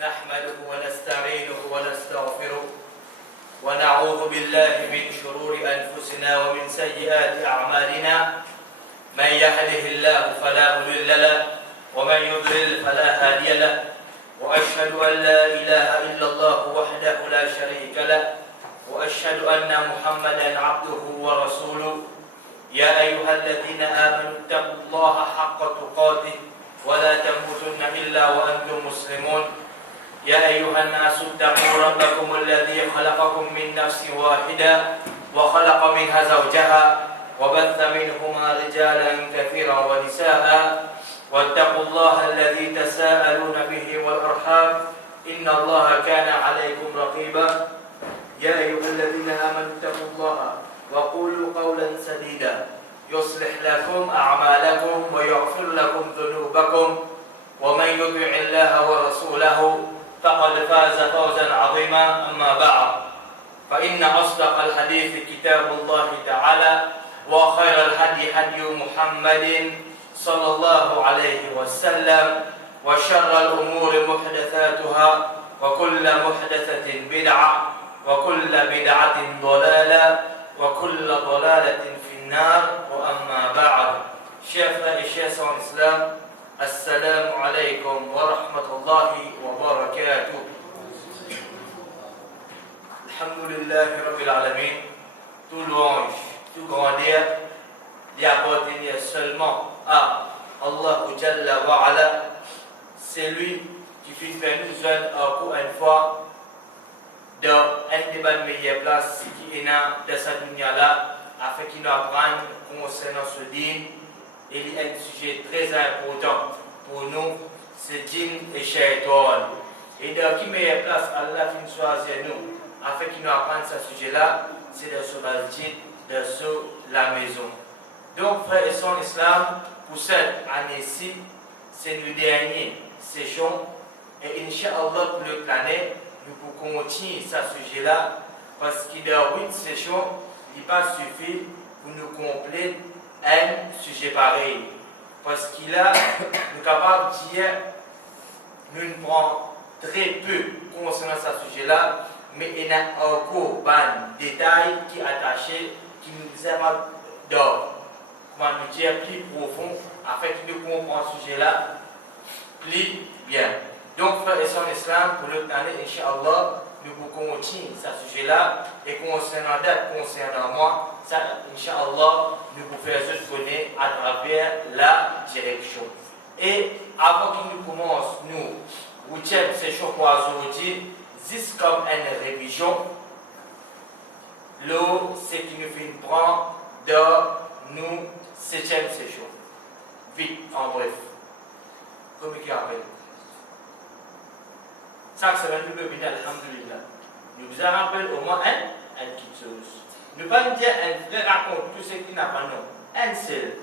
نحمده ونستعينه ونستغفره ونعوذ بالله من شرور أنفسنا ومن سيئات أعمالنا. من يهده الله فلا مضل له ومن يضلل فلا هادي له، وأشهد أن لا إله إلا الله وحده لا شريك له، وأشهد أن محمدا عبده ورسوله. يا أيها الذين آمنوا اتقوا الله حق تقاته ولا تموتن إلا وأنتم مسلمون. يا أيها الناس اتقوا ربكم الذي خلقكم من نفس واحدة وخلق منها زوجها وبث منهما رجالا كثيرا ونساء، واتقوا الله الذي تساءلون به والأرحام إن الله كان عليكم رقيبا. يا أيها الذين آمنوا اتقوا الله وقولوا قولا سديدا يصلح لكم أعمالكم ويغفر لكم ذنوبكم، ومن يطع الله ورسوله فقد فاز فوزا عظيما. أما بعد، فإن أصدق الحديث كتاب الله تعالى، وخير الهدي هدي محمد صلى الله عليه وسلم، وشر الأمور محدثاتها، وكل محدثة بدعة، وكل بدعة ضلالة، وكل ضلالة في النار. وأما بعد. Chers frères et chers en islam, assalamu alaikum wa rahmatullahi wa barakatuh. Alhamdulillah Rabbil Alamin. Tout louange, tout grandeur lui appartenir seulement à Allah Jalla wa Ala. C'est lui qui fait faire nous jeunes encore une fois dans une des meilleures places qui est dans cette dunya-là, afin qu'il nous apprenne concernant ce dîn. Il y a un sujet très important pour nous, c'est djinn et shaitan. Et dans quelle meilleure place Allah finit choisir nous, afin qu'il nous apprenne ce sujet-là, c'est dans ce masjid, dans la maison. Donc, frères et sœurs en islam, pour cette année-ci, c'est le dernier session. Et Inch'Allah, pour l'autre année, nous pouvons continuer ce sujet-là, parce qu'il y a 8 sessions, il n'est pas suffit pour nous compléter un sujet pareil. Parce qu'il a, nous sommes capables de dire, nous ne prenons très peu concernant ce sujet-là, mais il y a encore un détail qui est attaché, qui nous aide de, comment nous dire, plus profond, afin que nous comprenions ce sujet-là plus bien. Donc, frères et sœurs en islam, pour l'autre année, Inch'Allah, nous pouvons continuer ce sujet-là. Et concernant date, concernant moi, ça, Inch'Allah, nous pouvons faire juste connaître à travers la direction. Et avant que nous commencions, nous, 8e session pour aujourd'hui, juste comme une révision, l'eau, c'est qui nous fait prendre de nous 7e session. Vite, en bref. Comme il rappelle. Ça, c'est un double bien, alhamdulillah. Nous vous rappelle au moins une petite chose. Ne pas nous dire un vrai raconte tout ce qui n'a pas non. Un seul.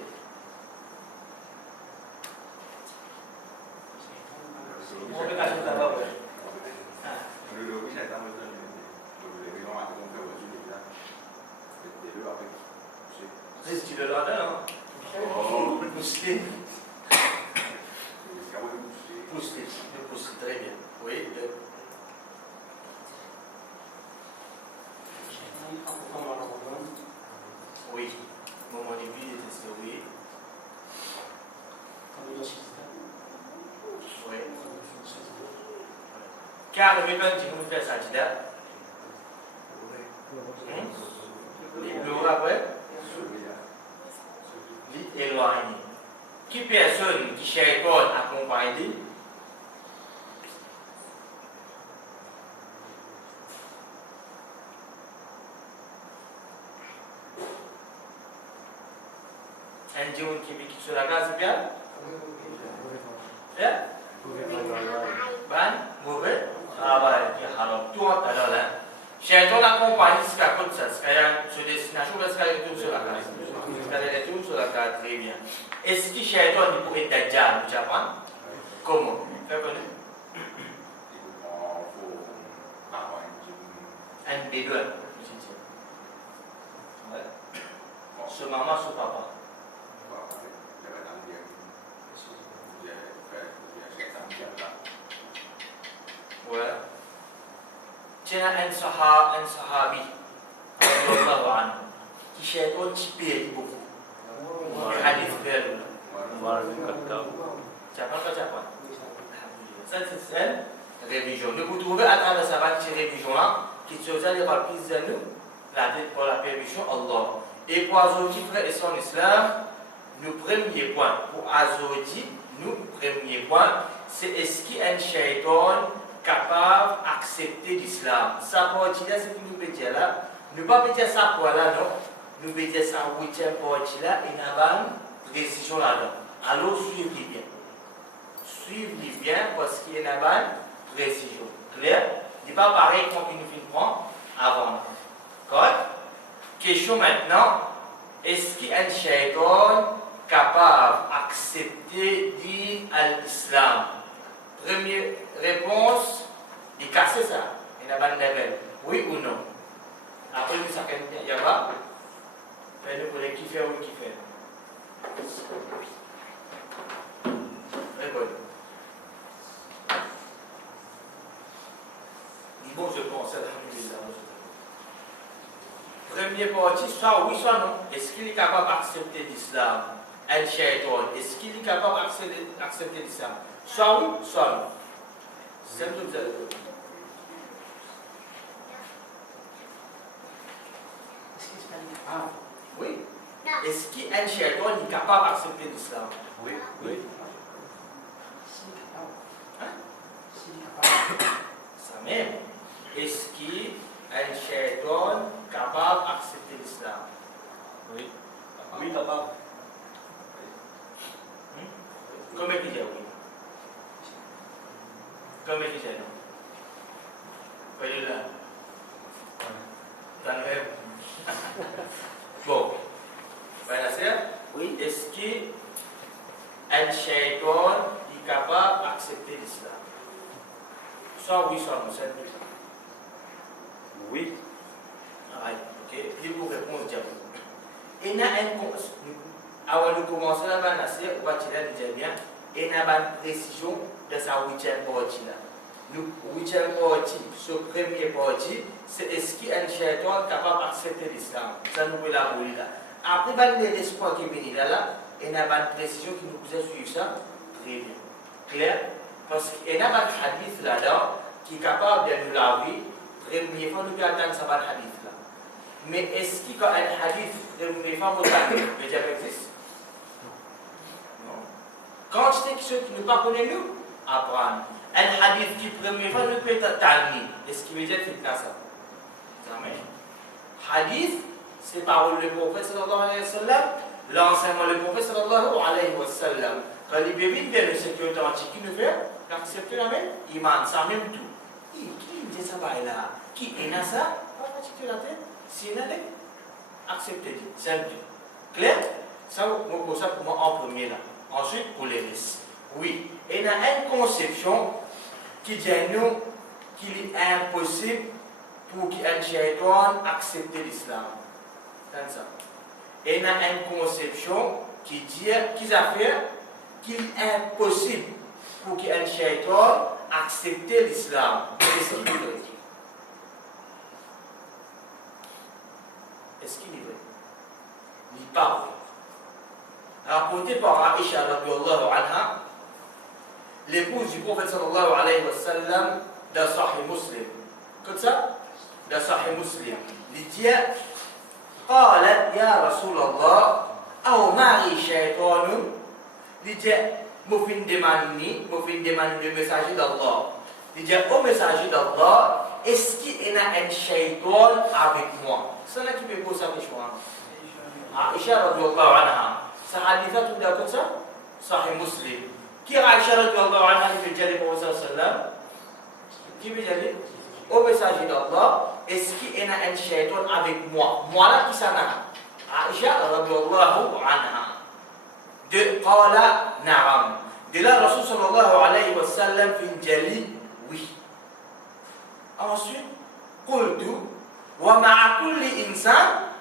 On peut cacher ça va, ouais. C'est tu le dois non? Pousser. Pousser, très bien. Oui. Oui. Moment de vie est testé, oui. Oui. Car le méthode qui nous fait ça, tu l'as? Le après? L'éloigné. Qui personne qui cherche à accompagner? Un dieu qui vit sur la glace, c'est bien? Bien? Ban? Mauvais? Ah bah, il y a alors tout en talent là. Shaitan accompagne ce qu'a fait ça, ce qu'il y a sur destination, parce qu'il y a tout sur la glace. Il y a tout sur la glace, très bien. Est-ce que Shaitan pour être Dajjal au Japon? Comment? Fais connaître? Un bédouin. Ce maman, ce papa. a un sahabi, radiyallahu anhu, qui shaitan typé beaucoup. Le hadith fait ça, c'est une révision. Nous vous trouvez à travers sa révision qui se fait par plus de nous, la tête pour la permission Allah. Et pour Azodi, frère et son islam, nous premier point. Pour Azodi, nous premier point, c'est est-ce qu'il y a un shaitan capable d'accepter l'islam. Ça pour dire, c'est ce que nous pouvons dire là. Nous ne pouvons pas dire ça pour là, non. Nous pouvons dire ça 8e partie là, et nous avons une précision là-dedans. Alors, suivez bien. Suivez bien parce qu'il y a une précision. Clair? Il n'est pas pareil quand il nous fait prendre avant. Correct? Question maintenant, est-ce qu'il y a un shaitan capable d'accepter l'islam? Première réponse, il casse ça. Il n'a pas de level. Oui ou non? Après, nous savons qu'il y a pas. Nous pour les qui fait ou qui fait. Très bon. Bon, je pense, alhamdulillah. Première partie, soit oui, soit non. Est-ce qu'il est capable d'accepter l'islam? Un shaitan, est-ce qu'il est capable d'accepter l'islam? Soit oui, soit non. C'est tout ça. Oui. Est-ce qu'un shaitan est capable d'accepter l'islam? Oui. Oui. Hein? Ça même. Est-ce qu'un shaitan est capable d'accepter l'islam? Oui. Oui, capable. Comment il dit oui? Comment il dit non? Voyez là. Dans le même. Bon. Voilà, c'est? Oui. Est-ce qu'un shaitan est capable d'accepter l'islam? Soit oui, soit non. C'est tout ça. Oui. Alright, ok. Puis pour répondre, diable. Il y a un avant de commencer la banasser, on va tirer le bien. Il y a une précision de sa 8e partie là. Nous, 8e partie, ce premier partie, c'est est-ce qu'il y a un shaitan capable d'accepter l'islam? Ça nous peut l'abolir là. Après, il y a l'espoir qui est venu là, il y a une précision qui nous peut suivre ça. Très bien. Clair? Parce qu'il y a un hadith là-dedans qui est capable de nous laver. Première fois, nous pouvons attendre ça par hadith là. Mais est-ce qu'il y a un hadith de première fois, vous avez le diable existe? Non. Quand c'est quelque chose qui ne pas connaît nous, apprendre. Un hadith qui première fois, nous pouvons attendre. Est-ce qu'il veut dire fitna ça? Jamais. Hadith, c'est parole du prophète sallallahu alayhi wa sallam, l'enseignement du prophète sallallahu alayhi wa sallam. Quand les bébés viennent de sécurité antique, qui nous fait accepter la même iman, ça même tout. Qui me dit ça va là? Qui est là ça? Pas accepter la tête. Si il a accepté, simple. Clair? Ça, pour ça, pour moi, en premier là. Ensuite, pour les risques. Oui. Et il y a une conception qui dit à nous qu'il est impossible pour qu'un shaitan accepte l'islam. C'est ça. Et il y a une conception qui dit qu'il est impossible pour qu'un shaitan accepte l'islam. Est-ce qu'il est vrai? Est-ce qu'il est vrai? Il n'est pas vrai. Rapporté par Aïcha radiyallahu anha, l'épouse du prophète sallallahu alayhi wa sallam, de Sahih Muslim. Comme ça? De Sahih Muslim. Il dit قالت يا رسول الله أو معي شيطان. Il dit me demande le messager d'Allah. Il dit au messager d'Allah, est-ce qu'il y a un shaitan avec moi? C'est là qui me pose la question. Aïcha radiyallahu anha. Ça hadith tout d'accord ça? Sahih Muslim. Qui Aïcha radiyallahu anha qui veut dire le prophète sallallahu alayhi wa sallam? Qui veut dire au messager d'Allah, est-ce qu'il y a un shaitan avec moi? Moi là qui s'en a? Aïcha radiyallahu anha. De qala na'am. De là, Rasul sallallahu alayhi wa sallam fin jali, oui. Ensuite, qultu wa ma'a kulli insan.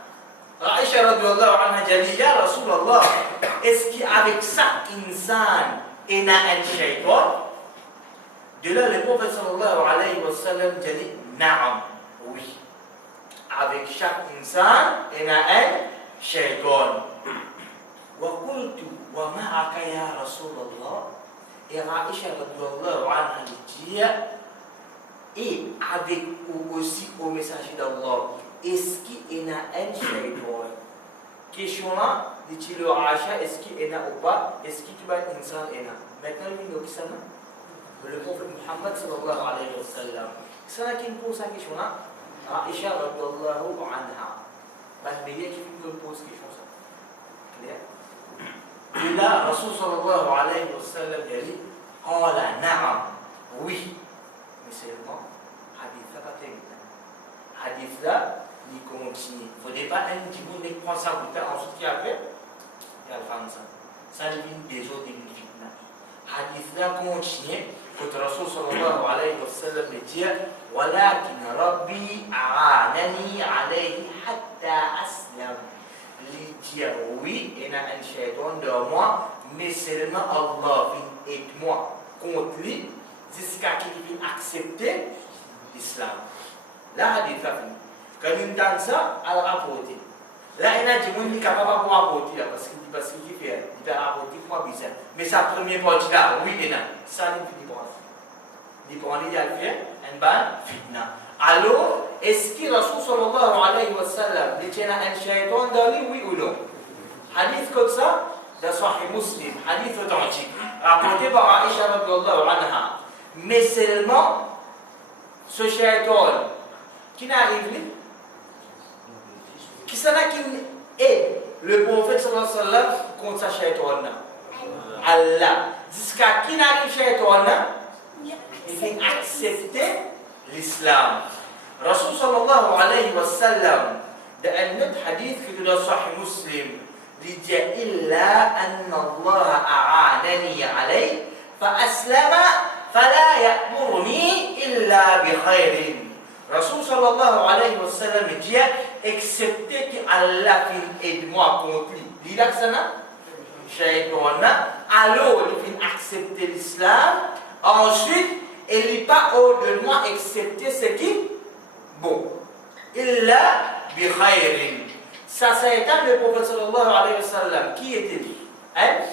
Aïcha radiyallahu anha jali, ya Rasulallah, est-ce qu'avec chaque insan, il y a un shaitan? De là, le prophète sallallahu alayhi wa sallam jali, na'am. Oui. Avec chaque insan, il y a un shaitan. وقلت ومعك يا رسول الله et Aïcha radhiyallahu anha dit et avec ou aussi au messager d'Allah est-ce qu'il y a un shaitan? Question là dit le Aïcha est-ce qu'il y a ou pas? Est-ce qu'il y a un insan? Maintenant il nous dit ça le prophète Muhammad sallallahu alayhi wa sallam ça qui pose la question là Aïcha radhiyallahu anha parce que il y a qui pose question ça clair? Et là, Rasul sallallahu alayhi wa sallam dit Qala na'am, oui. Mais seulement, hadith là, pas terminé. Hadith là, il continue. Il ne faut pas un petit bout de prendre sa bouteille, ensuite qui a fait, il y a le fan ça. Ça devient des autres fitna. Hadith là continue. Quand Rasul sallallahu alayhi wa sallam dit Walakin Rabbi a'anani alayhi hatta aslam. Il dit oui, il y a un shaitan de moi, mais seulement Allah aide-moi contre lui jusqu'à qu'il vienne accepter l'islam. Là, il dit quand il entend ça, il rapporte. Là, il y a des gens qui sont capables de rapporter parce qu'il fait, il peut rapporter pour bizarre. Mais sa première partie là, oui, il y a ça, il finit par il prend l'idée à le faire, un ban, fitna. Alors, est-ce que Rasul sallallahu alayhi wa sallam dit qu'il y a un shaitan dans lui, oui ou non? Hadith comme ça, dans Sahih Muslim, hadith authentique, rapporté par Aïcha radhiyallahu anha. Mais seulement, ce shaitan, qui n'arrive pas, qui s'en a qui aide le prophète sallallahu alayhi wa sallam contre ce shaitan? Allah. Jusqu'à qui n'arrive shaitan? Il faut accepter l'islam. Rasul sallallahu alayhi wa sallam, dans un autre hadith qui est dans Sahih Muslim, il dit Illa anna Allah a'anani alayhi fa aslama fala ya'muruni illa bi khairin. Rasul sallallahu alayhi wa sallam dit excepté que Allah aide-moi contre lui. Il a que ça n'a shaitan, alors il faut accepter l'islam. Ensuite, il n'est pas au-delà de moi excepté ce qui bon. Illa bi khairin. Ça c'est le prophète sallallahu alayhi wa sallam. Qui était-il? Un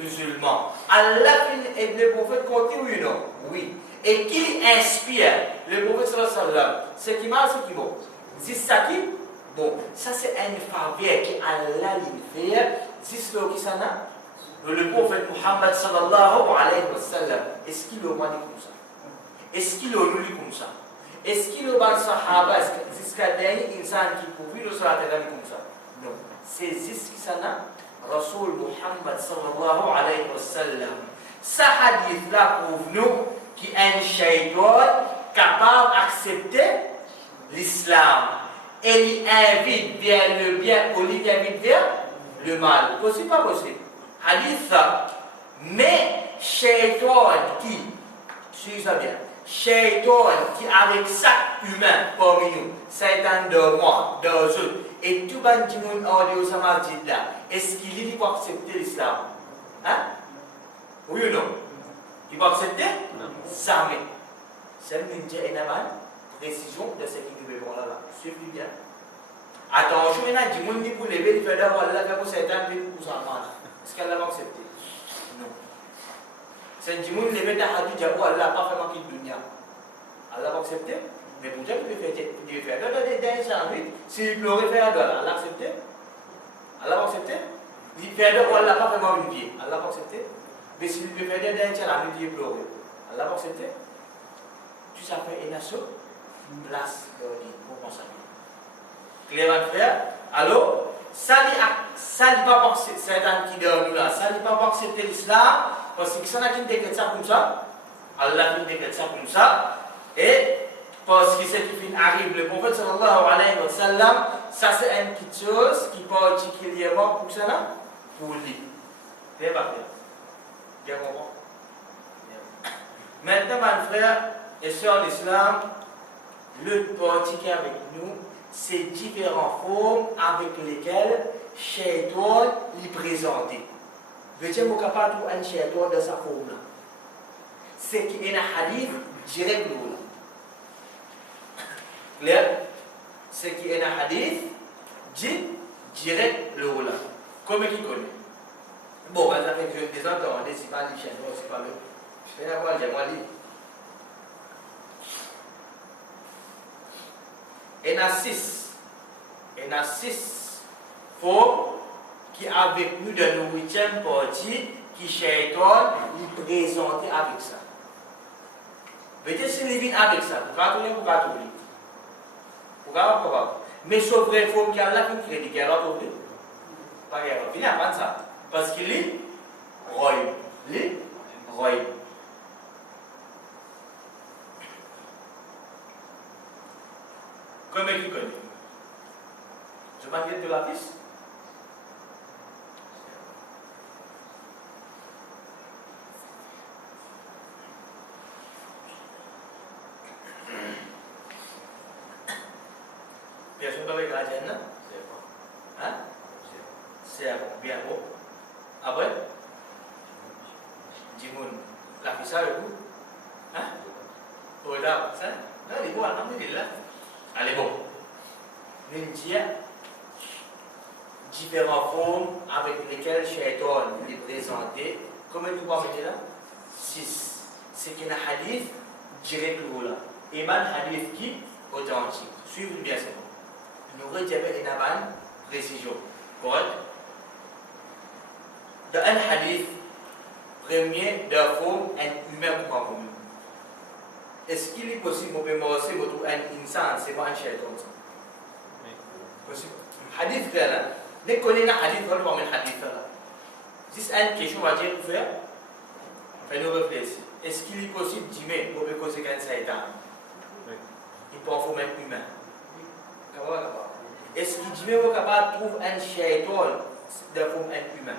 musulman. Allah aide le prophète contre oui ou non? Oui. Et qui inspire le prophète sallallahu alayhi wa sallam? Ce qui mal, ce qui bon. C'est ça qui bon. Ça c'est un faveur que Allah lui fait. C'est ce qui s'en a. Le prophète Muhammad sallallahu alayhi wa sallam, est-ce qu'il a dit comme ça? Est-ce qu'il a lu comme ça? Est-ce qu'il a dit sahaba jusqu'à dernier insan qui pouvait le salat comme ça? Non. C'est jusqu'à ça, Rasul Muhammad sallallahu alayhi wa sallam. Ce hadith-là prouve nous qu'il y a un shaitan capable d'accepter l'islam. Et il invite vers le bien ou il invite vers le mal. Possible, pas possible? Hadith ça. Mais shaitan qui, suivez ça bien, shaitan qui avec chaque humain parmi nous, Satan de moi, de eux, et tout le monde en dit sama là, est-ce qu'il est pour accepter l'islam? Hein? Oui ou non? Il va accepter? Non. Jamais. C'est une décision de ce qui nous veut là. Suivez bien. Attention, il y a des gens qui pour lever le fait d'avoir là, pour Satan, pour ça. Est-ce qu'elle l'a accepté? Non. C'est un djimoun qui l'a dit Allah n'a pas fait manquer de dunya. Allah va accepter? Mais pourtant, il peut faire dans les s'il pleurait, faire Allah l'a accepté? Allah va accepter? Il fait Allah n'a pas fait manquer. Allah va accepter? Mais s'il peut faire dans les il pleurait. Allah va accepter? Tout ça fait une place pour penser. Clair, frère? Alors, ça n'est pas pour Satan qui donne là, ça n'est pas pour accepter l'islam, parce que ça n'a qu'une décrète ça comme ça, Allah qui décrète ça comme ça, et parce que ce qui arrive, le prophète sallallahu alayhi wa sallam, ça c'est une petite chose qui particulièrement pour ça, pour lui. Bien parfait. Bien compris. Maintenant, mon frère et soeur l'islam, le pratiquer avec nous, ces différentes formes avec lesquelles shaitan est présenté. Veux-tu me capable de un shaitan de sa forme là? C'est qu'il y a un hadith direct là. Clair? Ce qui est un hadith, dit direct le roula. Comme qui connaît? Bon, ça fait que je désentends, c'est pas les chiens, c'est pas le. Je vais avoir les mois. Et il y a 6 formes qui avec nous de la 8e partie qui Shaitan nous présente avec ça. Peut-être si il vient avec ça, pourquoi mais ce vrai forme qui a là qui crédit qui a là trouvé pas grave, il n'y a pas de ça parce qu'il est royaume. Comment il connaît? Je m'inquiète de la piste. Bien sûr, avec la gêne, hein? C'est bien beau. Après, Jimoun, la piste avec vous? Hein? Oh là, ça? Non, il est beau, alhamdulillah. Allez, bon. L'india, différentes formes avec lesquelles Shaitan est présenté. Combien de fois mettez là? 6. C'est qu'il y a un hadith direct là. Et un hadith qui est authentique. Suivez bien ça. Nous retirons une précision. Correct? Dans un hadith, premier de la forme, un humain ou pas commun. Est-ce qu'il est possible de me montrer un insan, c'est pas un shaitan? Possible. Hadith là, dès qu'on est dans hadith, on va mettre hadith là. C'est une question, on va dire, fais-nous réfléchir. Est-ce qu'il est possible d'aimer pour me causer qu'un shaitan? Il peut en former un humain. Est-ce qu'il dit qu'on est capable de trouver un shaitan de forme un humain?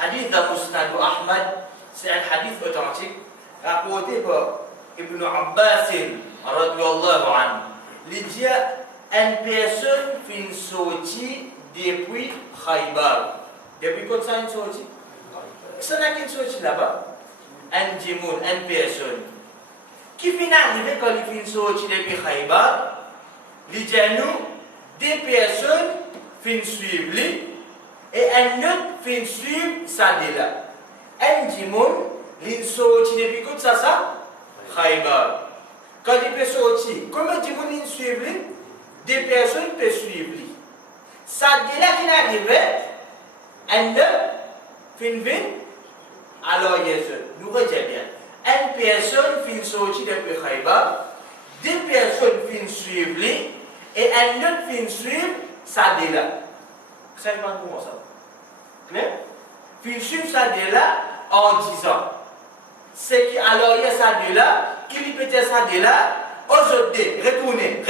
Hadith de Musnad Ahmad, c'est un hadith authentique rapporté par Ibn Abbas radiyallahu anhu. Il dit une personne fait sortie depuis Khaybar. Depuis quand ça une sortie? Ça n'a qu'une sortie là-bas. Un djimoun, une personne qui vient arriver quand il fait une sortie depuis Khaybar. Il dit nous, des personnes fin suivre lui et un autre fin suivre ça de là. Un djimoun, il sortit depuis quand ça? Khaybar. Quand il peut sortir, comment djimoun il suivre lui? Des personnes peuvent suivre lui. Ça de là qui arrive, un autre fin vient, alors nous retenons bien. Une personne fin sortir depuis Khaybar, deux personnes fin suivre lui et un autre fin suivre ça de là. Ça y va comment ça? Clair? Fin suivre ça de là en disant, c'est qui alors il y a ça de là, qui lui peut dire ça de là, aujourd'hui, retournez.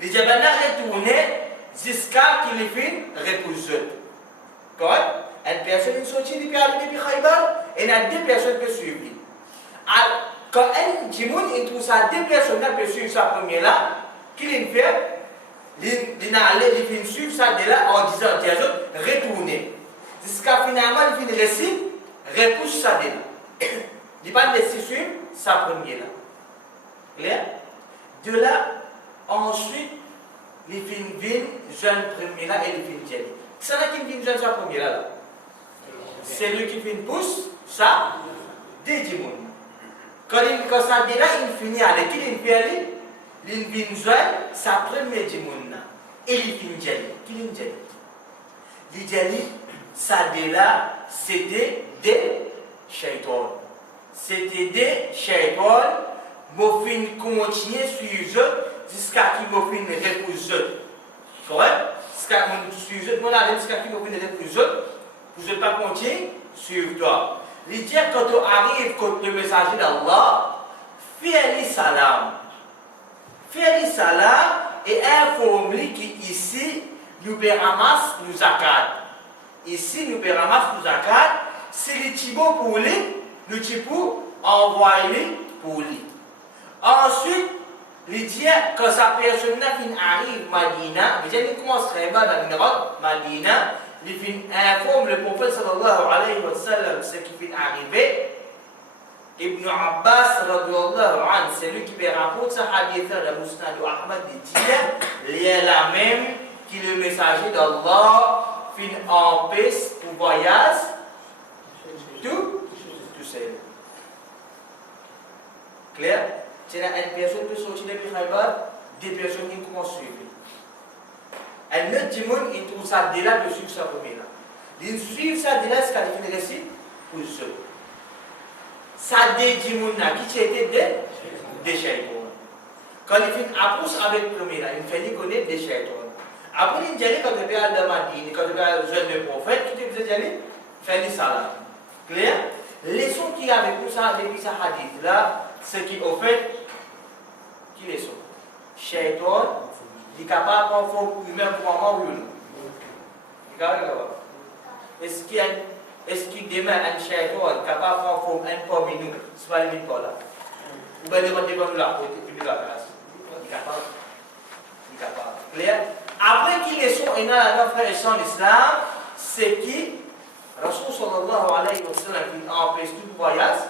Les Jabanais retournent jusqu'à qu'il fait reposer. Correct? Une personne sortie depuis Khaybar et il y a deux personnes qui peuvent suivre. Quand un Jimoun il trouve ça, deux personnes qui peuvent suivre sa première là, qu'il fait, il a allé suivre ça de là en disant aux autres, retournez. Jusqu'à finalement, il fait récit, repousse ça de là. Il va laisser suivre sa première là. Clair? De là, ensuite, il fait une jeune première là et il fait une jeune. C'est là qui vient jeune sa première là. C'est lui qui fait une pousse, ça, des Jimoun. Quand ça dit là, il finit avec qui il fait aller, il vient jeune sa première Jimoun. Et il fait une jeune. Qui est une jeune? Il dit, ça dit là, c'était des shaitans. C'était des shaitans, m'ont fait continuer sur eux jusqu'à ce qu'ils m'ont fait repousser. Correct? Jusqu'à ce qu'ils m'ont fait repousser, pour ne pas continuer sur toi. Il dit quand on arrive contre le messager d'Allah, fais-lui salam. Fais-lui salam et informe-lui qu'ici, nous ramasse nous zakat. Ici, nous ramasse nous zakat. Si les tibos pour lui, nous tibos envoyer pour lui. Ensuite, il dit que sa personne arrive à Madina, mais il commence très bas dans le Madina, il informe le prophète sallallahu alayhi wa sallam ce qui vient arriver. Ibn Abbas radhiyallahu anhu, c'est lui qui rapporte ce hadith de Musnad Ahmad, il dit il est la même que le messager d'Allah fin en paix pour voyage tout seul. Clair? C'est une personne qui sortit depuis Khaybar, des personnes qui commencent à suivre. Un autre dimanche, il trouve ça dès là de suivre sa première. Il suit ça dès là, ce qu'il fait récit pour seul. Ça des dimanches qui étaient des shaitans. Quand il fait une approche avec le premier, il fait connaître des shaitans. Après, il dit quand il va à Madine, quand il va à jeune prophète, qui te faisait aller, faire des salades. Clair? Les sons qui avec nous, ça, depuis sa hadith là, ce qui au fait, qui les sont? Shaitan, il est capable de faire forme humaine pour moi ou non? Il est capable. Est-ce qu'il demain un shaitan capable de faire forme un parmi nous? C'est pas limite par là. Ou bien demander comme là, pour publier la place. Il est capable. Il est capable. Clair? Après qu'il est son, il y a un frère et son islam, c'est qui? Rasul sallallahu alayhi wa sallam qui empêche tout voyage.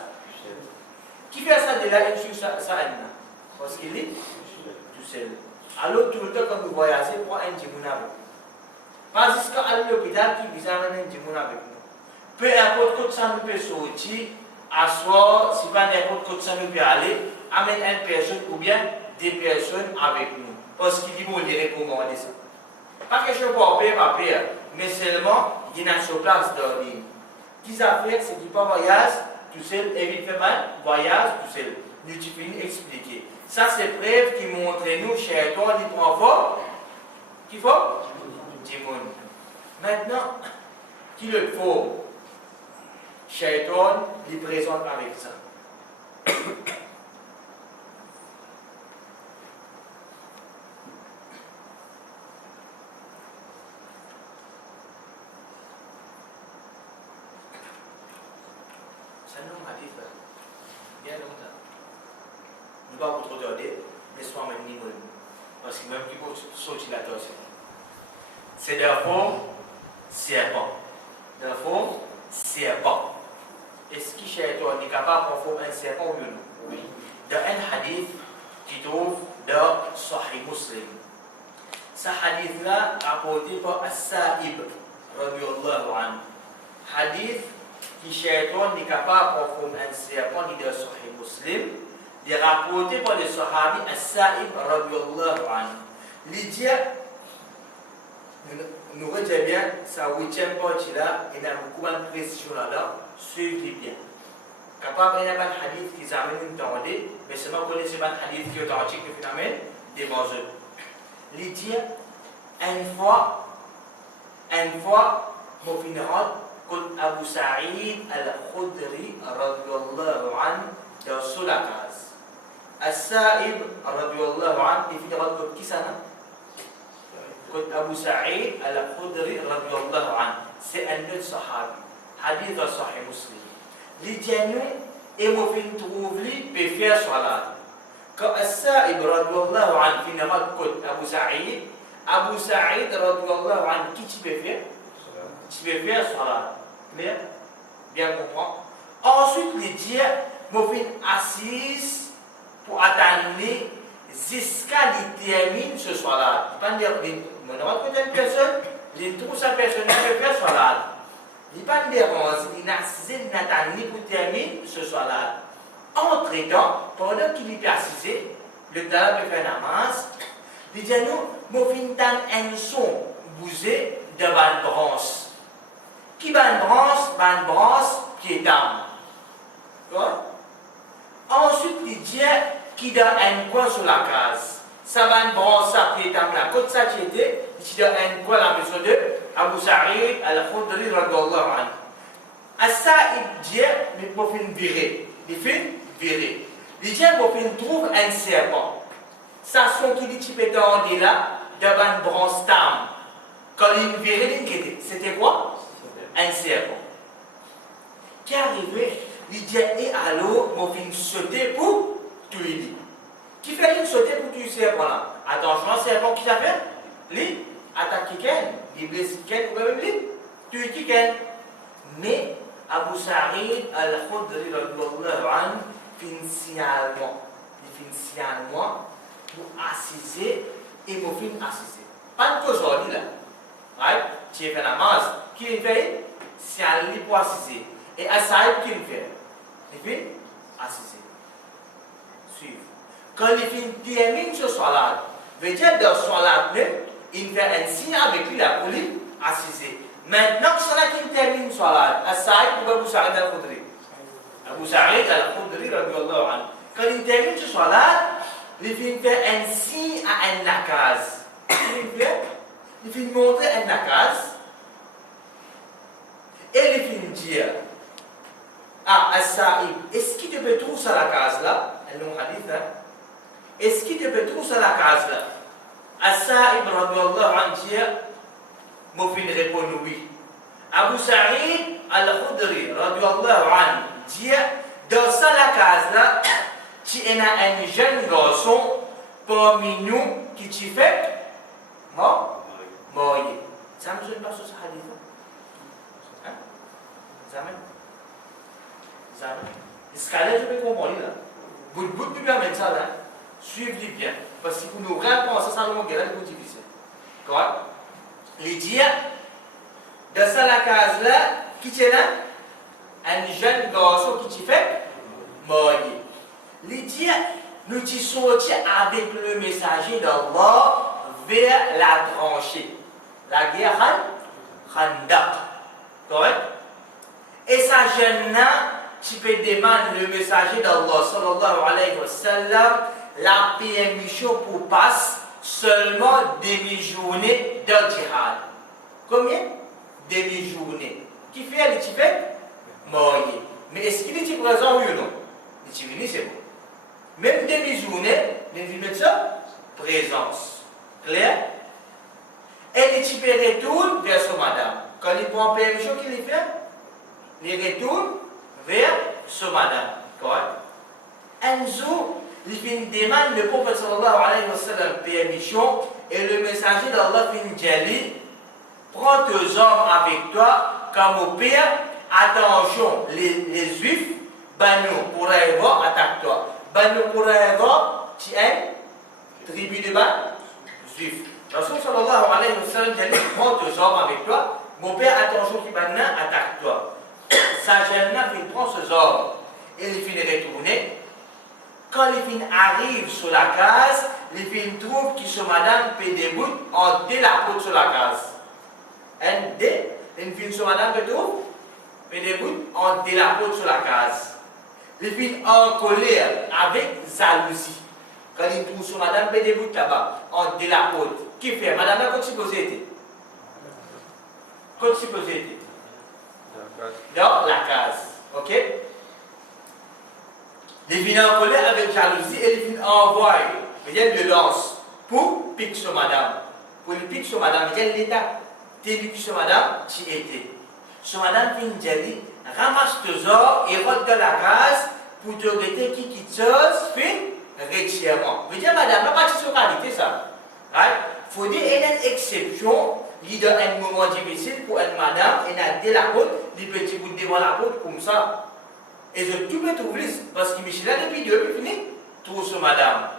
Qui fait ça de là, il suit ça, parce qu'il est tout seul. Alors, tout le temps, quand vous voyagez, pour un djimoun avec nous. Pas jusqu'à l'hôpital qui vous amène un djimoun avec nous. Peu importe que ça nous peut sortir, asseoir, si pas n'importe que ça nous peut aller, amène une personne ou bien des personnes avec nous. Parce qu'il dit, bon, il est recommandé ça. Pas quelque chose pour payer, pas payer, mais seulement, il y a sur place dans l'île. Ce qu'ils ont fait, c'est qu'ils pas voyage tout seul, évite fait mal, voyage tout seul. Nous tu finis expliquer. Ça, c'est preuve qui montre nous, chez toi, il prend fort. Qui faut? Dimoun. Maintenant, qui le faut? Shaitan, il présente avec ça. C'est un nom hadith, bien longtemps. Nous ne pouvons pas trop regarder, mais soit même niveau. Parce que même qui peut sortir la torsion. C'est d'un fond, serpent. D'un fond, serpent. Est-ce que Shaitan est capable de former un serpent ou non? Oui. Dans un hadith qui trouve dans Sahih Muslim. Ce hadith-là rapporté par As-Sa'ib, radiyallahu anhu. Hadith qui Shaitan est capable de former un serpent dans Sahih Muslim. Il est rapporté par le Sahabi As-Sa'ib, radiyallahu anhu. L'idée, nous retenons bien, sa 8e partie là, il y a beaucoup de précision là-dedans, suivez bien. Capable, il y a un hadith qui amène une tendée, mais seulement qu'on connaît un hadith qui est authentique, qui amène des mangeurs. L'idée, une fois, mon funérail, quand Abu Sa'id al-Khudri, radiyallahu anhu, dans Sulakaz. As-Sa'ib, radiyallahu anhu, il finira comme qui ça, non? Abu Sa'id al-Khudri radhiyallahu anhu, c'est un autre sahabi, hadith de Sahih Muslim. Les diagnons et mon fin trouve lui peut faire salat. Quand As-Sa'ib radhiyallahu anhu finira comme Abu Sa'id radhiyallahu anhu, qui tu peux faire? Tu peux faire salat. Clair? Bien comprendre. Ensuite les diagnons mon fin assise pour attendre jusqu'à qu'il termine ce salat. Pas dire on a une personne, les tout sa personne peut faire salat. Il n'y a pas de dérange, il n'a pas pour terminer ce salat. Entre-temps, pendant qu'il est assisé, le talent peut faire namaz, il dit nous, mon fintan un son bousé de ban branche. Qui ban branche qui est d'âme. Ensuite, il dit qui donne un coin sur la case. Ça va une branche qui est dans la côte, ça qui était, il donne un coin à la maison de Abu Sa'id al-Khudri radhiyallahu anhu. À ça, il dit, mais pour faire virer. Il fait virer. Il dit, pour faire trouve un serpent. Ça, son qui dit, tu peux t'en dire là, devant une branche tam. Quand il virait, c'était quoi? Un serpent. Qui est arrivé? Il dit, et alors, mon fin sauter pour tuer. Qui fait une sauter pour tuer ce serpent là? Attention, serpent qui s'appelle? Lui, attaque quelqu'un, il blesse quelqu'un ou même lui, tuer quelqu'un. Mais, Abu Sa'id al-Khudri radiyallahu anhu finalement pour assiser et pour fin assiser. Pas de aujourd'hui là. Right? Tu fais la masse, qui fait? C'est un lit pour assiser. Et à Sa'id qui fait? Il fait assiser. Suivre. Quand il fait termine ce soir-là, veut dire dans ce soir-là même, il fait un signe avec lui là pour lui assiser. Maintenant que ça qui termine ce soir-là, à Sa'id pour Abu Sa'id al-Khudri. Abu Sa'id al-Khudri radiyallahu anhu. Quand il termine ce soir-là, il fait un signe à un nakaz. Il fait montrer un nakaz. Et il fait dire à Sa'id, est-ce qu'il te peut trouver ça la case là? Est-ce qu'il te peut trouver ça la case là? À Sa'id radiyallahu anhu dit, mon fils répond oui. Abu Sa'id al-Khudri radiyallahu anhu dit, dans ça la case là, tu es un jeune garçon parmi nous qui tu fait mort. Ça me donne pas ce hadith. Hein? Jamais. Est-ce qu'elle je peux comprendre là? Vous pouvez bien mettre ça là. Suivez bien. Parce que pour nous répenser ça, c'est beaucoup difficile. Correct? Les dire, dans ça la case là, qui tu es là? Un jeune garçon qui tu fait mort. Les dire, nous t'y sortis avec le messager d'Allah vers la tranchée. La guerre Khandaq. Correct? Et sa jeune-là, tu peux demander le messager d'Allah sallallahu alayhi wa sallam la permission pour passer seulement demi-journée de djihad. Combien? Demi-journée. Qui fait le Tibet? Morier. Mais est-ce qu'il est présent oui ou non? Le Tibet, c'est bon. Même demi-journée, il dit mettre ça? Présence. Clair? Et le Tibet retourne vers son madame. Quand il prend permission, qu'il fait? Il retourne vers son madame. Correct? Un jour, il demande le prophète sallallahu alayhi wa sallam permission et le messager d'Allah dit, prends tes hommes avec toi comme au pire, attention, les juifs, Banu Qurayza attaque-toi. Banu Qurayza, tu es tribu de Ban juif. Rasul sallallahu alayhi wa sallam dit, prends tes hommes avec toi, mon père, attention, qui Banu attaque-toi. Sa jeune il prend ses hommes et il finit de retourner. Quand les filles arrivent sur la case, les filles trouvent que ce madame peut débouter en délapôte sur la case. Une fille sur madame peut débouter en délapôte sur la case. Les filles en colère avec jalousie. Quand ils trouvent ce madame peut débouter là-bas en délapôte. Qui fait? Madame, quand tu poses été? Quand tu poses été? Dans la case. Ok? Les filles en colère avec jalousie et les filles envoient, le lance pour piquer sur madame. Pour le piquer sur madame, l'état. T'es piqué sur madame, tu étais. Sur madame, dit, ramasse tes or et rentre dans la case pour te regarder qui chose, puis retire-moi. Vous dire, madame, pas de sur qualité ça. Right? Faut dire, il y a une exception. Il y a un moment difficile pour une madame, et a dès la côte, les petits bouts devant la côte comme ça. Et je tout me trouve parce que Michel a depuis deux, puis fini, trouve ce madame.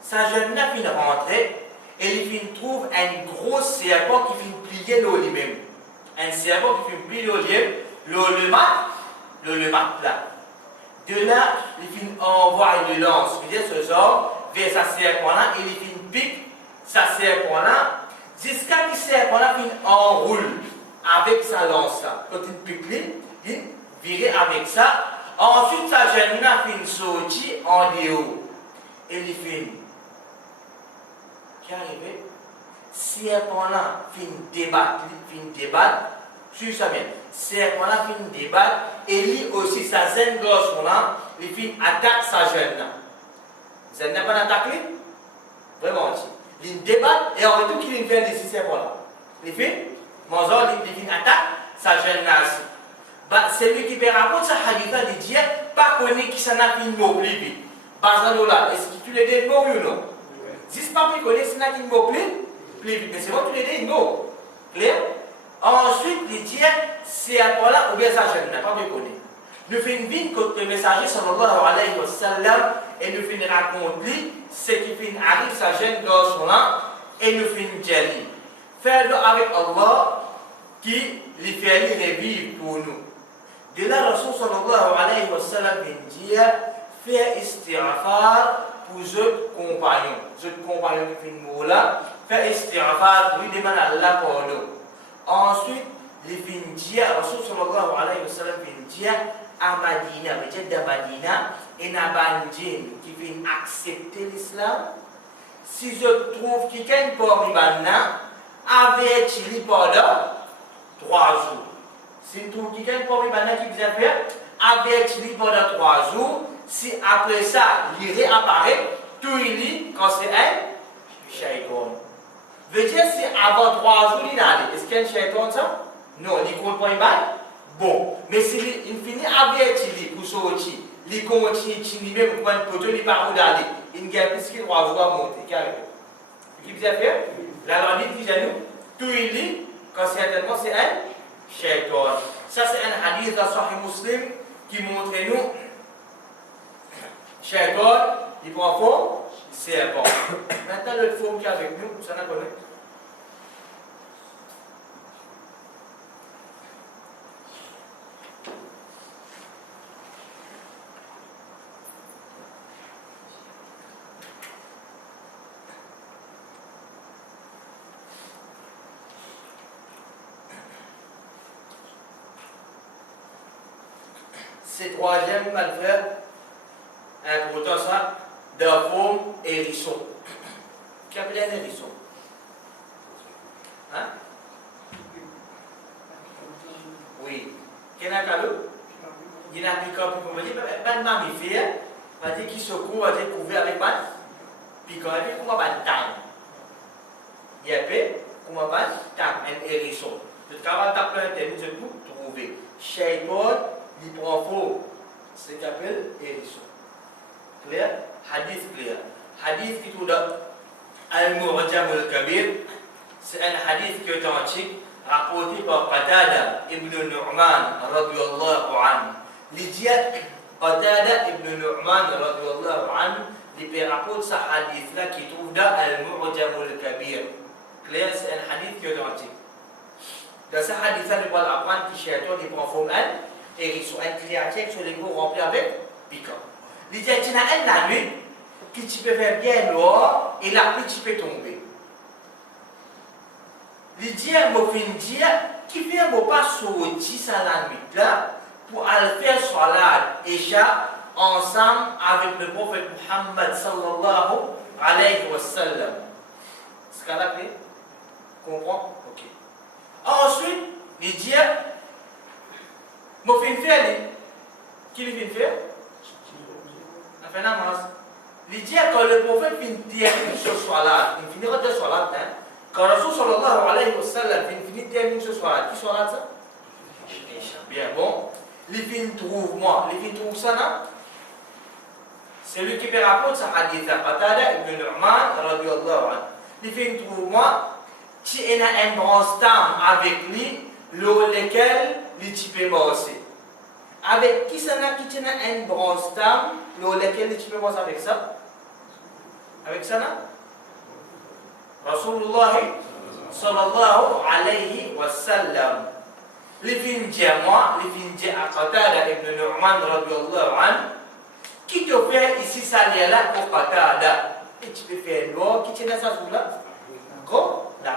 Sa jeune n'a fini rentrer, et il trouve un gros serpent qui finit plier l'eau lui-même. Un serpent qui finit plier l'eau lui-même, le mat plat. De là, il finit envoie une lance, ce genre, vers sa serpent-là, et il finit pique sa serpent-là, jusqu'à ce que serpent-là finit enroule avec sa lance-là. Quand il pique, il virer avec ça. Ensuite, sa jeune a fait une sortie en dehors. Et il fait. Qui est arrivé? Serpent-là fait une débat. Sur ça même. Serpent-là fait une débat. Et lui aussi, sa jeune garçon-là, il fait une attaque sa jeune-là. Vous n'avez pas attaqué? Vraiment, il débat et en retour, qu'il fait les serpent-là. Il fait, il fait une attaque sa jeune-là aussi. Celui qui peut raconter ça, il dit, pas connaître qui s'en a fait une mot plus vite. Est-ce que tu l'as dit une mot ou non? Juste pas connaître qui s'en a fait une mot plus vite. Mais c'est bon, tu l'as dit une mot. Clair? Ensuite, il dit, c'est à toi là ou bien ça je n'ai pas de connaître. Nous faisons une contre le messager sallallahu alayhi wa sallam et nous faisons raconter ce qui fait arrive sa jeune garçon là et nous faisons dire faire-le avec Allah qui les fait revivre pour nous. De là, Rasul sallallahu alayhi wa sallam dit faire istighfar pour les compagnons. Les compagnons qui font là, faire istighfar pour lui demander à Allah pardon. Ensuite, les fin dire, Rasul sallallahu alayhi wa sallam dit à Madina, peut-être à Madina, et à Banjin qui viennent accepter l'islam. Si je trouve quelqu'un parmi Banna, avec Chili pendant 3 jours. Si je trouve quelqu'un parmi Banna qui vient faire, avec Chili pendant 3 jours, si après ça, il réapparaît, tout il dit quand c'est un shaitan. Veut dire si avant 3 jours il a allé, est-ce qu'il y a un shaitan ça? Non, il compte pas mal. Bon, mais si il finit avec Chili pour sortir, il continue Chili même pour un poteau, il part où d'aller. Il n'y a plus qu'il 3 jours à monter. Qui vient faire? La loi dit à nous, tout il dit, quand certainement c'est un shaitan. Ça c'est un hadith dans Sahih Muslim qui montre nous, shaitan, il prend forme, c'est bon. Maintenant le forme qui est avec nous, ça n'a pas. C'est troisième malfait, important ça, de forme hérisson. Qu'est-ce que c'est un hérisson? Hein? Oui. Qu'est-ce que c'est? Il y a un piquant, on va dire, un mammifère, on va dire qui se couvre, on va dire couvert avec un piquant, et puis comment un tang. Il y a comment un tang, un hérisson. Le travail tape un terme, c'est tout trouver. Shaitan, il prend faux, c'est ce qu'on appelle hérisson. Clair? Hadith clair. Hadith qui trouve dans Al-Mu'jam al-Kabir, c'est un hadith qui est authentique, rapporté par Qatada ibn Nu'man, radiyallahu anhu. L'idée Qatada ibn Nu'man, radiyallahu anhu, il rapporte ce hadith-là qui trouve dans Al-Mu'jam al-Kabir. Clair? C'est un hadith qui est authentique. Dans ce hadith-là, nous allons apprendre que Shaitan il prend forme et ils sont un créatif sur les mots remplis avec piquant. L'idée est qu'il y a un nuit qui tu peux faire bien noir et la pluie tu peux tomber. L'idée est qui fait un pas sortir ça la nuit là pour aller faire salat et Isha ensemble avec le prophète Muhammad sallallahu alayhi wa sallam. Ce qu'on a appelé? Comprends? Ok. Ensuite, l'idée je vais faire qui lui fait faire? On fait namaz. L'idée quand le prophète finit ce soir-là, il finira de soir-là, quand Rasul sallallahu alayhi wa sallam finit ce soir-là, qui soir-là ça? Bien bon. Il finit trouve moi, il finit trouve ça là? C'est lui qui peut rapporter sa hadith à Qatada ibn Nu'man radiyallahu anhu. Il finit trouve moi, qui a un grand stam avec lui, lequel il peut morcer. Avec qui ça n'a qui tient un grand stam, lequel il peut morcer avec ça? Avec ça là? Rasulullah sallallahu alayhi wa sallam. Les fins de moi, les fins de Qatada ibn Nu'man radiyallahu anhu, qui te fait ici ça là pour Qatada? Et tu peux faire l'eau, qui tient ça sous là? Comme là.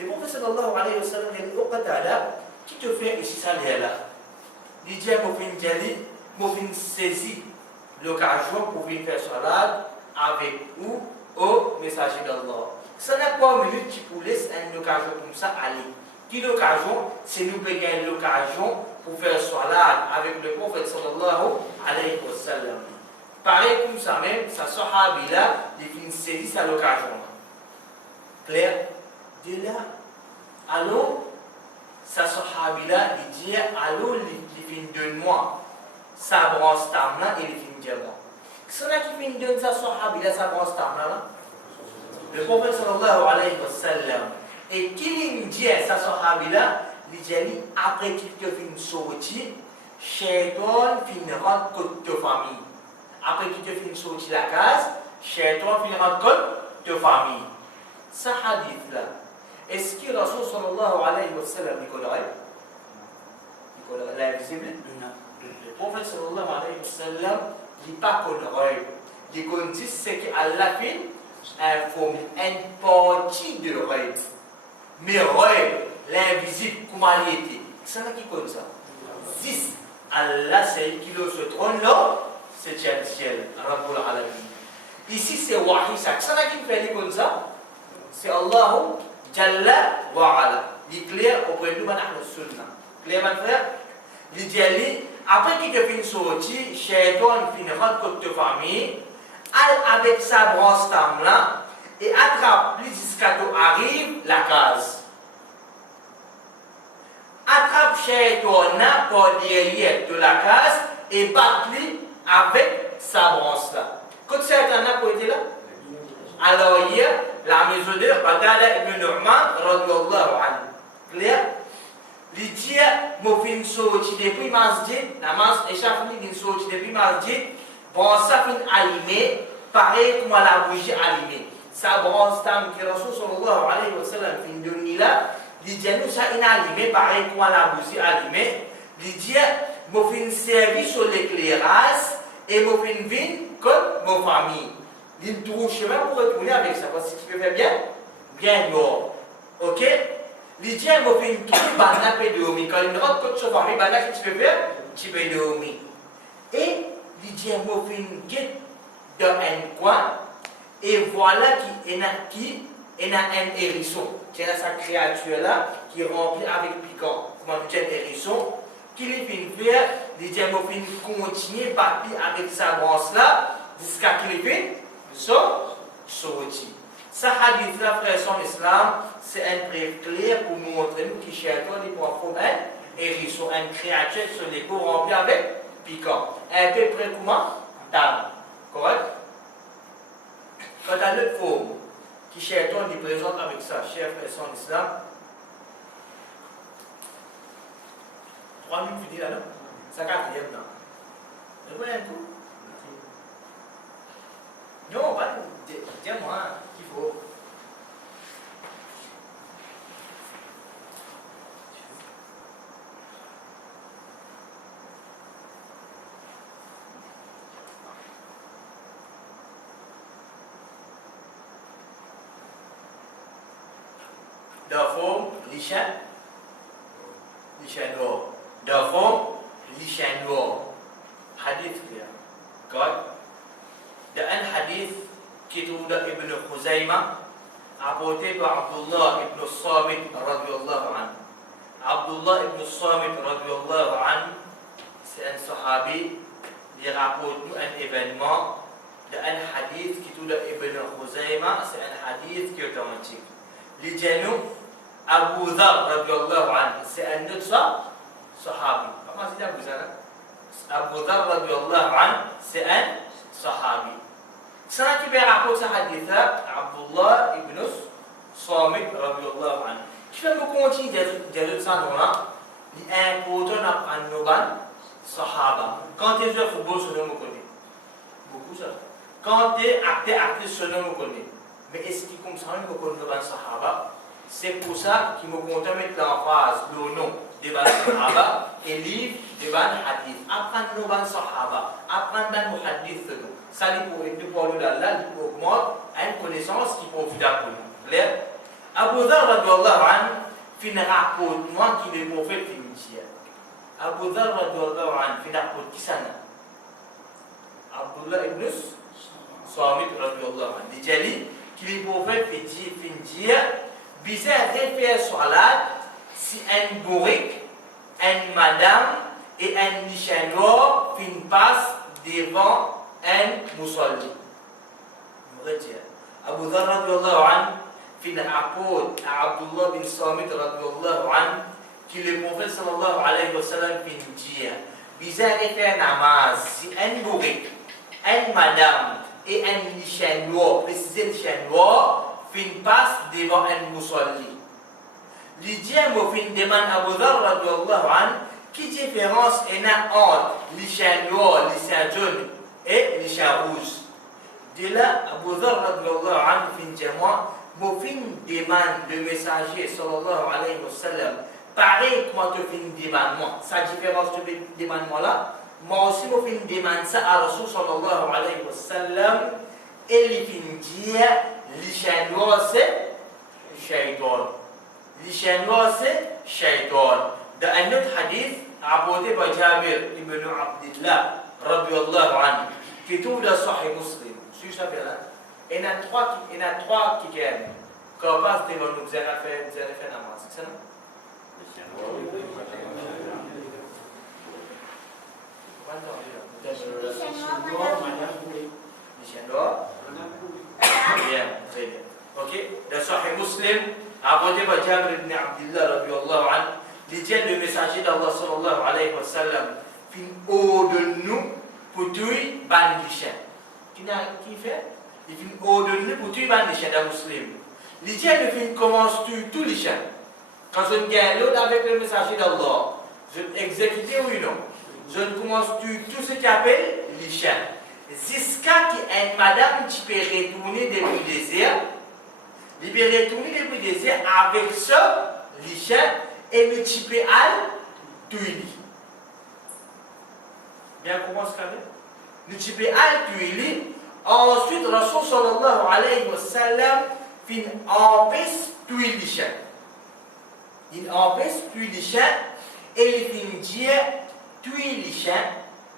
Le prophète sallallahu alayhi wa sallam dit au Qatada, qui te fait ici ça là? Il dit à Mofin Djali, Mofin saisit l'occasion pour venir faire salat avec vous au messager d'Allah. Ça n'a pas une minute qui vous laisse une occasion comme ça aller. Qui l'occasion? C'est nous qui gagnons l'occasion pour faire salat avec le prophète sallallahu alayhi wa sallam. Pareil comme ça même, sa sahabi là, il finit saisir sa l'occasion. Clair? De là, alors, sa sahabi là, il dit, alors, il finit donne-moi sa branche tam là et il finit dire-moi. C'est là qui finit donne sa sahabi là, sa branche tam là. Le prophète sallallahu alayhi wa sallam. Et qui dit sa sahabi là, il dit après qu'il te fin sorti, Shaitan fin rentre contre ta famille. Après qu'il te fin sorti la case, Shaitan fin rentre contre ta famille. Ce hadith là, est-ce que Rasul sallallahu alayhi wa sallam il connaît? Il connaît l'invisible? Non. Le prophète sallallahu alayhi wa sallam il pas connaît. Il connaît ce qu'Allah fait informe une partie de rêve. Mais rêve, l'invisible, comment il était? C'est là qui connaît ça. 6. Allah, c'est qui le se trône là, c'est le ciel. Rabbul Alamin. Ici, c'est Wahi. C'est là qui fait comme ça. C'est Allah Jalla wa Ala. Il est clair auprès de nous, le Sunna. Clair, mon frère? Il dit, après qu'il a fini sorti, Shaitan finira contre ta famille, avec sa brosse tam là, et attrape lui jusqu'à ce arrive la case. Attrape Shaitan par derrière de la case et bat-lui avec sa brosse là. Quand Shaitan a été là? Alors hier, la maison de Qatada ibn Nu'man radiyallahu anhu. Clair? Il dit, mon fin sorti depuis masjid, la masse échappée d'une sortie depuis masjid, bon ça fin allumé, pareil comme la bougie allumée. Ça bronze tam que Rasul sallallahu alayhi wa sallam fin donné là, il dit nous ça inallumé, pareil comme la bougie allumée. Il dit, mon fin servi sur l'éclairage et mon fin vin comme mon famille. Il trouve chemin pour retourner avec ça, parce que tu peux faire bien dehors. Ok? Il dit, mon fin trouve banana peut dormir. Quand il rentre contre sa famille, banana que tu peux faire, tu peux dormir. Et il dit, mon fin guette dans un coin, et voilà qu'il y a un hérisson. Qui est sa créature là, qui est remplie avec piquant. Comment tu dis un hérisson? Qui lui fait faire, il dit, mon fin continue à battre avec sa branche là, jusqu'à qu'il fait sorti. Ce hadith-là, frère son islam, c'est un preuve clair pour nous montrer nous qui Shaitan est pour former un hérisson, une créature sur les peaux remplie avec piquant. Un peu près comment? Dame. Correct? Quant à l'autre forme, qui Shaitan est présente avec ça, cher frère son islam, 3 minutes fini là, non? C'est 4e, non? Vous voyez un coup? Non, pas dis-moi qu'il faut. D'abord, l'ishan noir. D'abord, l'ishan noir. Hadith dia. Correct? Dan hadith kita Ibn Khuzaimah apporté par Abdullah ibn Samit radhiyallahu anhu. Abdullah ibn Samit radhiyallahu anhu, c'est un sahabi, il rapporte nous un événement d'un hadith qui tout Ibn Khuzaimah, c'est un hadith qui est authentique. Les genoux, Abu Dhar radhiyallahu anhu, c'est un autre sahabi. Comment c'est Abu Dhar? Abu Dhar radhiyallahu anhu, c'est un sahabi. Sana qui va rapporter ce hadith Abdullah ibn Samit radhiyallahu anhu. Qui fait beaucoup de ça là, il est important d'apprendre nos sahaba. Quand tu joues au football, ce nom me connaît. Beaucoup ça. Quand tu es acteur, ce nom me connaît. Mais est-ce qu'il comme ça, me connaît nos sahaba? C'est pour ça qu'il me compte mettre l'emphase, le nom devant sahaba et livre devant hadith. Apprendre nos sahaba, apprendre nos hadith. Ça lui pour d'Allah, il augmente une connaissance qui profitable pour nous. Clair? Abu Dhar radhiyallahu anhu fin rapporte moi qui est le prophète finit. Abu Dhar radhiyallahu anhu fin rapporte qui ça? Abdullah ibn Samit radhiyallahu anhu. Il dit qu'il est le prophète finit bisa faire salat si un bourrique, une madame et un missionnaire fin passe devant un musalli. Abu Dhar radhiyallahu anhu fin rapporte à Abdullah bin Samit radhiyallahu anhu que le prophète sallallahu alayhi wa sallam fin dit bisa faire namaz si un bourrique, une madame et un missionnaire, préciser missionnaire fin passe devant un musalli. L'idée me fait une demande à Abu Dharr radiyallahu anhu, qui différence il y a entre les chiens noirs, les chiens jaunes et les chiens rouges. De là, Abu Dharr radiyallahu anhu fait une demande de messager sallallahu alayhi wa sallam. Pareil, comment tu fais une demande, moi, sa différence de demande moi là, moi aussi je fais une demande ça à Rasul sallallahu alayhi wa sallam, et il fait dire, les chiens noirs c'est shaitan. Les chiens noirs c'est shaitan. Dans un autre hadith, apporté par Jabir ibn Abdullah radiyallahu anhu, qui trouve dans Sahih Muslim, sur ça bien là, il y en a trois qui gagnent. Quand on passe devant nous, vous allez faire namaz, c'est ça non? Les chiens noirs. Bien, très bien. Ok, dans Sahih Muslim, apporté par Jabir ibn Abdullah radiyallahu anhu, il dit le messager d'Allah sallallahu alayhi wa sallam, fin haut de nous pour tuer ban les chiens. Qui fait? Il fin haut de nous pour tuer ban les chiens dans Muslim. Il dit le fin commence tuer tous les chiens. Quand je gagne l'autre avec le messager d'Allah, je exécute oui ou non? Je commence à tuer tout ce qui appelle les chiens. Jusqu'à ce qu'une madame qui peut retourner depuis le désert, il peut retourner depuis le désert avec ça, les chiens, et le type al tuer. Bien comment se calmer? Le type al tuer. Ensuite, Rasul sallallahu alayhi wa sallam fin empêche tuer les chiens. Il empêche tuer les chiens et il fin dire tuer les chiens,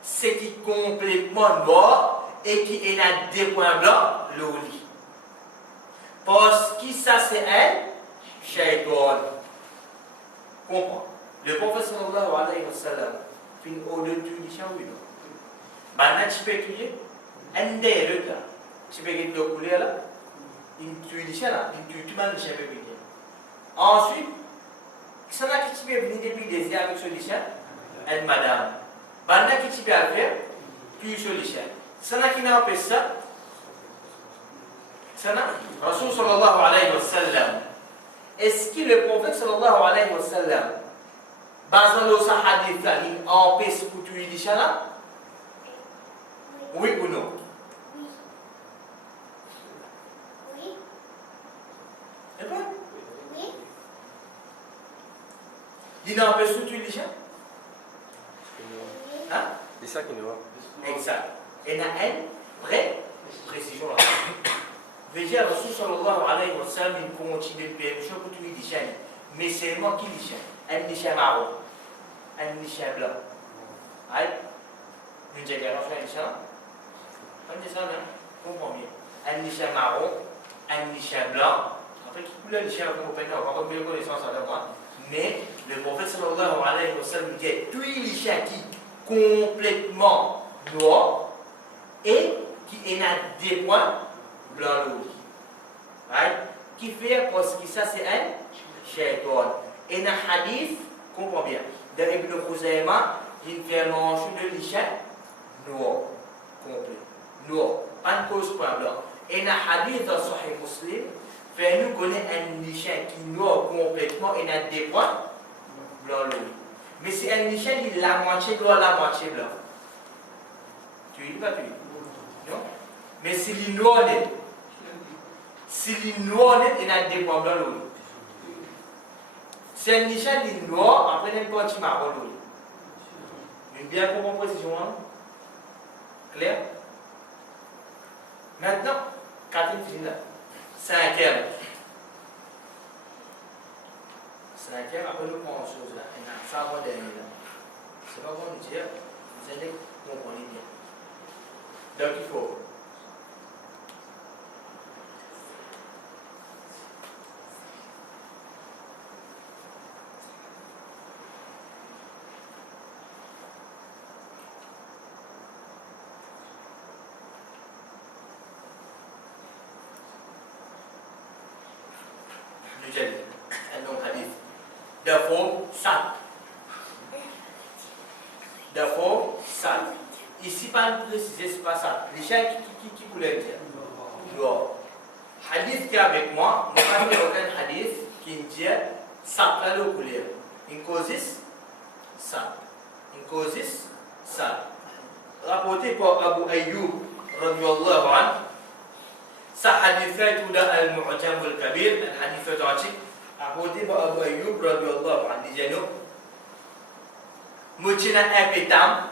c'est qui est complètement noir et qui est à des points blancs, le lit. Parce que ça c'est un shaitan. Comprends? Le prophète sallallahu alayhi wa sallam fin au de tuer les chiens, oui non? Maintenant tu peux tuer un des deux là. Tu peux get le couler là. Il tue les chiens là. Il tue tout le monde les chiens. Ensuite, ça n'a qui peut venir depuis des yeux avec ce chien, une madame. Banda qui peut faire, puis ce chien. Ça n'a qui n'a pas ça. Ça n'a. Rasul sallallahu alayhi wa sallam. Est-ce que le prophète sallallahu alayhi wa sallam, basant le hadith là, il empêche pour tuer les chiens là? Oui ou non? Oui. Eh bien, Oui. il n'empêche pas de tuer les chiens? Hein? C'est ça qui nous va. Exact. Et il y a une vraie précision là. Veja Rasul sallallahu alayhi wa sallam, il continue de permission pour tuer les chiens. Mais c'est moi qui les chiens. Un chien marron. Un chien blanc. Aïe. Nous avons un chien. On dit ça, hein? Comprends bien. Un chien marron, un chien blanc. Après, qui coule le chien comme au pénal, on va pas mieux connaissance à moi. Mais le prophète sallallahu alayhi wa sallam dit tuer les chiens qui complètement noirs et qui a des points blancs rouges. Right? Qui fait parce que ça c'est un shaitan. Et un hadith, comprends bien, de Ibn Khuzaymah, il fait mention de les chiens noirs, complet. Noir, pas de cause point blanc. Et un hadith dans Sahih Muslim, fait nous connaître un chien qui est noir complètement et a des points blancs rouges. Mais c'est un chien qui est la moitié noir, la moitié blanc. Tu dis pas tu dis? Non? Mais si il est noir net, il a des points blancs rouges. C'est un chien qui est noir, après il y a une partie marron rouge. Une bien pour précision, hein? Clair? Maintenant, quatrième film là. Cinquième, après nous prenons chose là. Et là, ça va dernier là. C'est pas bon de dire, vous allez comprendre bien. Donc il faut. Ici, pas préciser, c'est pas ça. Les chiens qui voulaient dire. Non. Hadith qui est avec moi, nous n'avons aucun hadith qui dit Sat lalu kuliah. In causes sat. In causes sat. Rapporté par Abu Ayyub radhiyallahu anhu. Sa hadithah itu dah Al-Mu'jam Al-Kabir, hadithah ta'atik. Rapporté par Abu Ayyub radhiyallahu anhu. Dia dit Mucina epitam.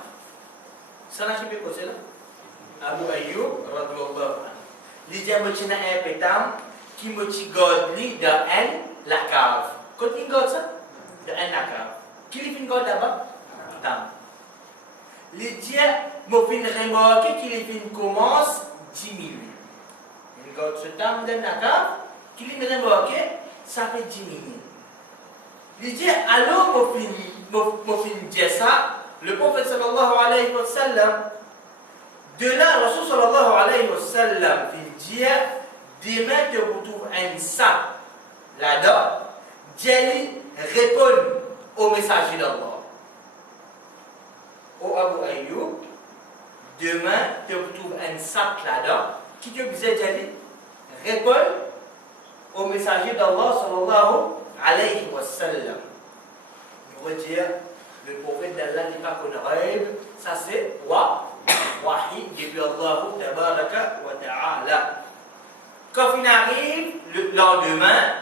Sana qui peut causer là? Abu Ayyub radhiyallahu anhu. Dia mucina epitam qui muci godli da en la cave. Quand il god ça? Da en la cave. Qui lui fin god d'abord? Tam. Les dieux m'ont fait remarquer qu'il est fin commence diminuer. Il god ce tam dans la cave, qu'il lui remarquer, ça fait diminuer. Les dieux alors m'ont fait dire ça, le prophète sallallahu alayhi wa sallam, de là, Rasul sallallahu alayhi wa sallam, il dit, demain tu retrouves un sac là-dedans, Dieu répond au messager d'Allah. Au Abu Ayyub, demain tu retrouves un sac là-dedans, qui te disait Dieu répond au messager d'Allah sallallahu alayhi wa sallam. Il veut dire, le prophète d'Allah n'est pas qu'on rêve, ça c'est wahi depuis Allah tabaraka wa ta'ala. Quand il arrive le lendemain,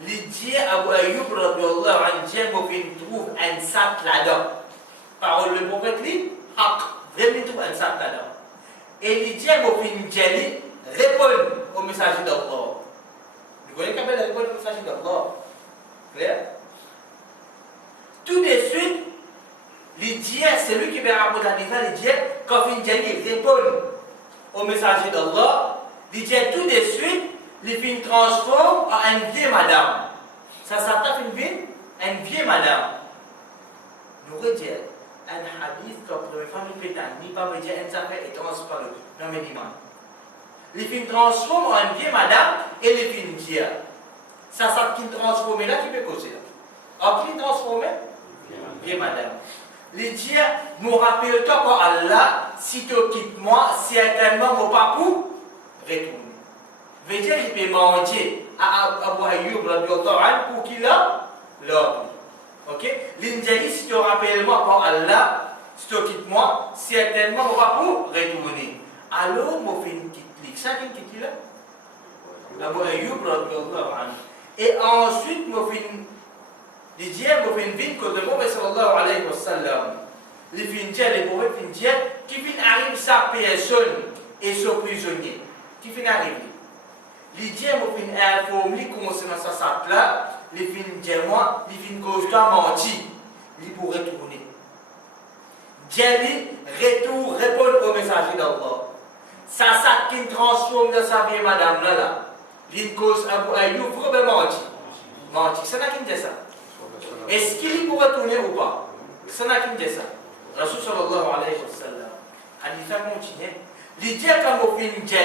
il dit à Abu Ayyub radhiyallahu anhu, il trouve un sac là-dedans. Par le prophète dit, haq, vraiment il trouve un sac là-dedans. Et il dit à Mofin Djali, réponds au messager d'Allah. Vous voyez qu'après il répond au messager d'Allah. Clair? Tout de suite, il dit, c'est lui qui va rapporter la défense, il dit, quand Mofin Djali répond au messager d'Allah, il dit tout de suite, il fin transforme en une vieille madame. Ça s'appelle une vieille madame. Nous retirons un hadith comme première femme de pétane, ni pas me dire un affaire et transparent dans mes dimanches. Il fin transforme en une vieille madame et il fin dire. Ça s'appelle transformer là qui peut causer là. Alors qui transformer? Vieille madame. Il dit, me rappelle-toi pour Allah, si tu quittes moi, certainement mon papou retourne. Veut dire qu'il peut manger à Abu Ayyub pour qu'il a l'ordre. Ok? L'Indiani, si tu rappelles moi par Allah, si tu quittes moi, certainement on va pour retourner. Alors, on fait une petite ligue. Ça, une petite ligue là? Abu Ayyub et ensuite, on fait une. Les dieux, on fait une vie que le prophète sallallahu alayhi wa sallam. Les findiens, les prophètes findiens, qui viennent arriver sa personne et son prisonnier. Qui viennent arriver. Les dieux, on fait une informée concernant sa sac là. Les films diamants, les films constats menti, ils pourraient retourner. Dieu répond au messager d'Allah. Ça, ça qui transforme dans sa vie, madame là. Il cause Abu Ayyub, probablement menti. Menti, ça n'a qu'une dit ça. Est-ce qu'il pourrait retourner ou pas? Ça n'a qu'une dit ça. Rasul sallallahu alayhi wa sallam. Haditha continue. Les dieux, comme au film Dieu,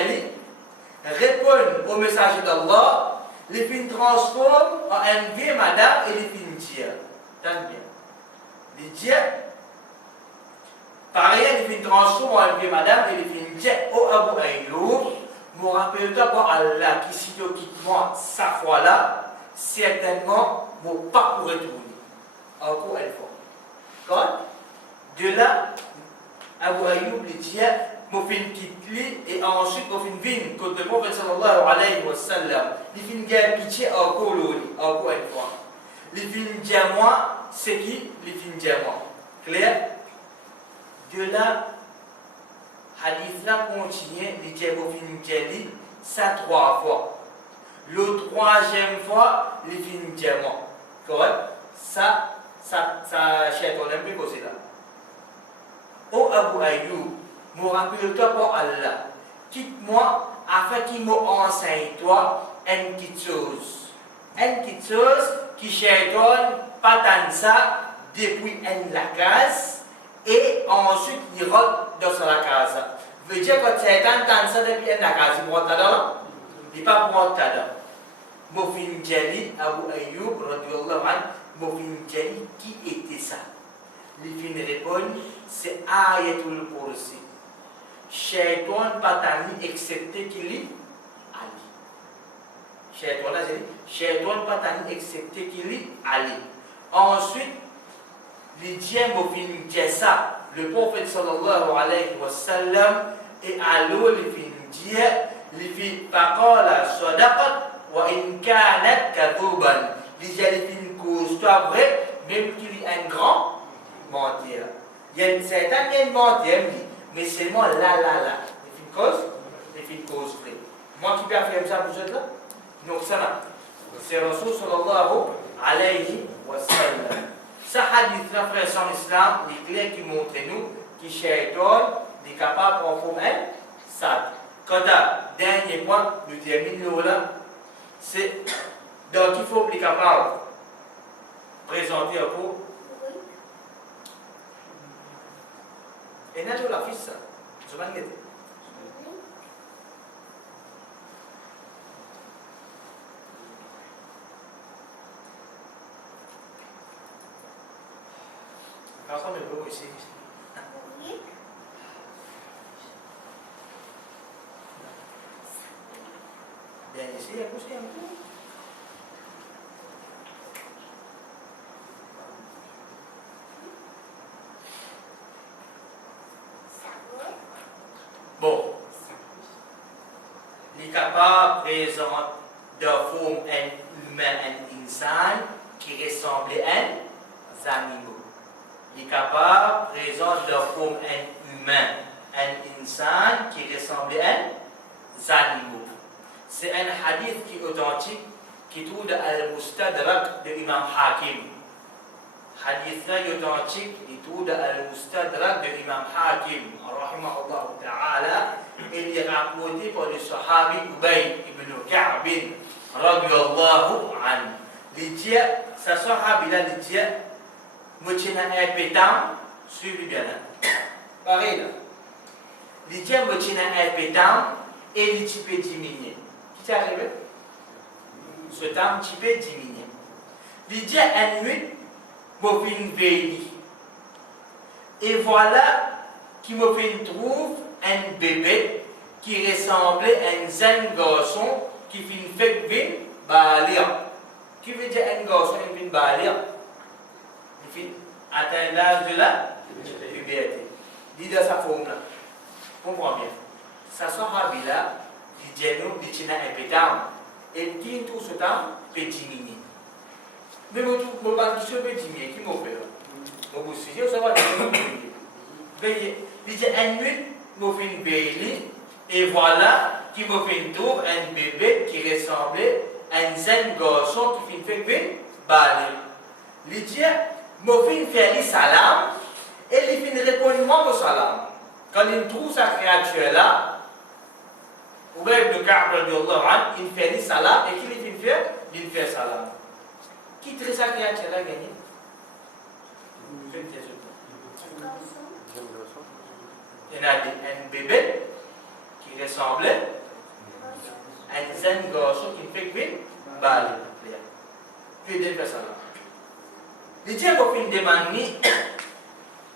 répondent au messager d'Allah. Les films transforment en une vieille madame et les films dire. Tant bien. Les dire. Pareil, les films transforment en une vieille madame et les films dire. Oh Abu Ayyub, me rappelle-toi pour Allah qui si tu quittes moi sa foi là, certainement, mon pas pour retourner. Encore une fois. Quand? De là, Abu Ayyub les dit. Mon fin quitte lui et ensuite mon fin vine quand le prophète sallallahu alayhi wa sallam les fin gagne pitié encore une fois les fin diamant c'est qui les fin diamant clair de là hadith là continue les diamants fin diamant ça 3 fois le 3e fois les fin diamant correct ça chez ton ami que c'est là oh Abu Ayyub me rappelle-toi pour Allah. Quitte-moi afin qu'il m'enseigne toi une petite chose. Une petite chose qui chétonne pas tant ça depuis la case et ensuite il rentre dans la case. Veut dire que chétonne tant ça depuis la case. Il prend ta dent? Il pas prend ta dent. Mofin Djali, Abu Ayyub, radiyallahu anhu, Mofin Djali, qui était ça? Les fins répondent, c'est Ayatul Kursi. Shaitan pas tani excepté qu'il est Ali. Shaitan là, c'est dit, Shaitan pas tani accepté qu'il est allé. Ensuite, les dieux m'ont fait ça. Le prophète sallallahu alayhi wa sallam et allô les fin dire, les fin faqala sadaqat wa in kanat kadhuban. Les fin cause toi vrai, même qu'il est un grand menteur. Il y a une certaine menteur, mais seulement là. Les fin cause vrai. Moi qui peux faire ça pour vous là? Donc ça va. C'est Rasul sallallahu alayhi wa sallam. Ce hadith-là, frère sans islam, il est clair qui montre nous que Shaitan est capable de former un sad. Quant à dernier point, nous terminons là, c'est donc il faut être capable de présenter un peu. Et n'a la fille ça. Je vais l'aider. Kakak ni baru isi. Biar isi aku sih yang tu. Bon. Les capables présentent de forme un humain, un insan qui ressemble à un animal. Les capables présentent de forme un humain, un insan qui ressemble à un animal. C'est un hadith qui est authentique, qui trouve dans Al-Mustadrak de Imam Hakim. Hadith est authentique, il trouve dans Al-Mustadrak de Imam Hakim, rahimahullah ta'ala. Il est rapporté par le Sahabi Ubay ibn Ka'b, radiyallahu anhu. Il dit, ce Sahabi là, il dit, moi je un pétard, suivez bien là. Pareil là. Il dit, moi je un pétard et il peut diminuer. Qui t'est arrivé? Ce temps, tu peux diminuer. Il dit, une nuit, moi je une veille. Et voilà qui me fait trouve un bébé qui ressemblait à un jeune garçon qui fait une balir. Qui veut dire un garçon qui fait une balir? Il fait atteindre l'âge de la puberté. Il dit dans sa forme là. Comprends bien. Ça soit rabi là, il dit nous, il dit un pétard. Et qui tout ce temps peut diminuer. Mais mon qui peut diminuer, qui m'a fait? Mon sujet, ça va diminuer. Il dit une nuit, je fais une veille, et voilà qui me fait un tour, un bébé qui ressemblait à un jeune garçon qui fait une balle. Il dit, je fais un salam, et il fait répondre moi au salam. Quand il trouve sa créature là, Ubay ibn Ka'b radiyallahu anhu, il fait un salam, et qu'il fait, il fait salam. Qui traite sa créature là gagné? Il y a un bébé qui ressemblait à un jeune garçon qui fait une balle. Puis il fait ça. Il dit qu'on fait une demande,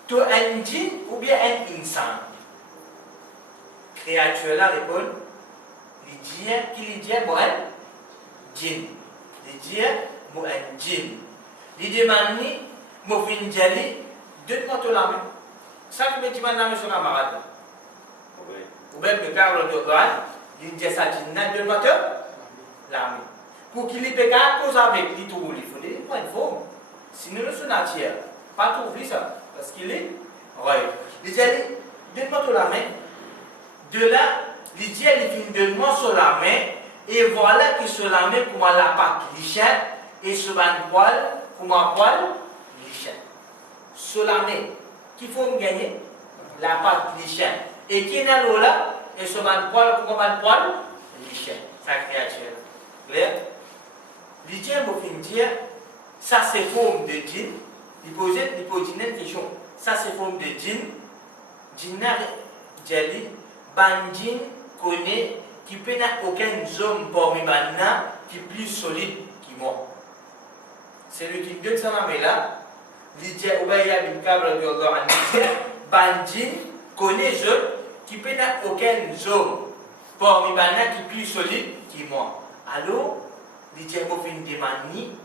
tu es un djinn ou bien un insan? Créature là répond, il dit qu'il dit moi un djinn. Il dit moi un djinn. Il demande, moi fin jali, donne-moi ton la main. Ça qui me dit maintenant sur la camarade. Ou même le carreau de droit, il dit ça, il donne-moi ton la main. Pour qu'il ait pas cause avec lui tout, il faut des points de forme. Sinon, le sonatier, pas trouver ça, parce qu'il est ouais. Il dit, donne-moi ton la main. De là, il dit, il dit, donne-moi sur la main, et voilà que sur la main, comment la patte liche, et sur un poil, comment poil liche. Sur la main, qu'il faut me gagner, la patte liche. Et qui est là, et sur un poil, comment un poil liche. Sa créature. Clair? Il dit, il dit, ça c'est forme de djinn. Il pose une question. Ça c'est forme de djinn. Djinna Djali, ban djinn connaît qui peut n'a aucun homme parmi maintenant qui est plus solide que moi. C'est lui qui donne sa main là. Il dit, Ubaya bin Ka'b radiyallahu anhu, ban djinn connaît je qui peut n'a aucun homme parmi maintenant qui est plus solide que moi. Alors, il dit moi fin demande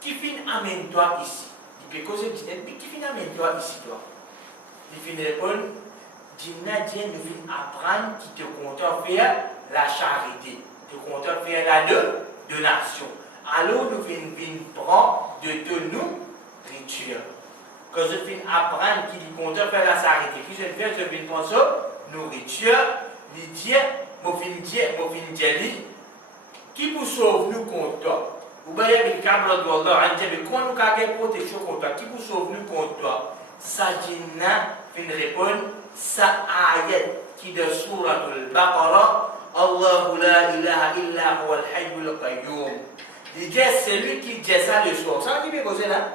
qui fin amène-toi ici. Il peut causer qui fin amène-toi ici toi. Il fin répondre Jinna Dieu nous vient apprendre qui te compte faire la charité, te compte faire la donation. Alors nous venons prendre de nourriture. Quand je viens apprendre qui dit compte faire la charité, qui je fais, je viens prendre ça, nourriture, il dit, moi viens dire, qui pour sauver nous contre toi. Ou bien il y a une câble de l'ordre, on dit, mais quand nous avons protection contre toi, qui pour sauver nous contre toi. Ça Jinna vient répondre, ça ayat qui de Surah Al-Baqarah, Allahu la ilaha illa huwa al-hayyul qayyum. Il dit c'est lui qui dit ça le soir. Ça veut dire quoi là?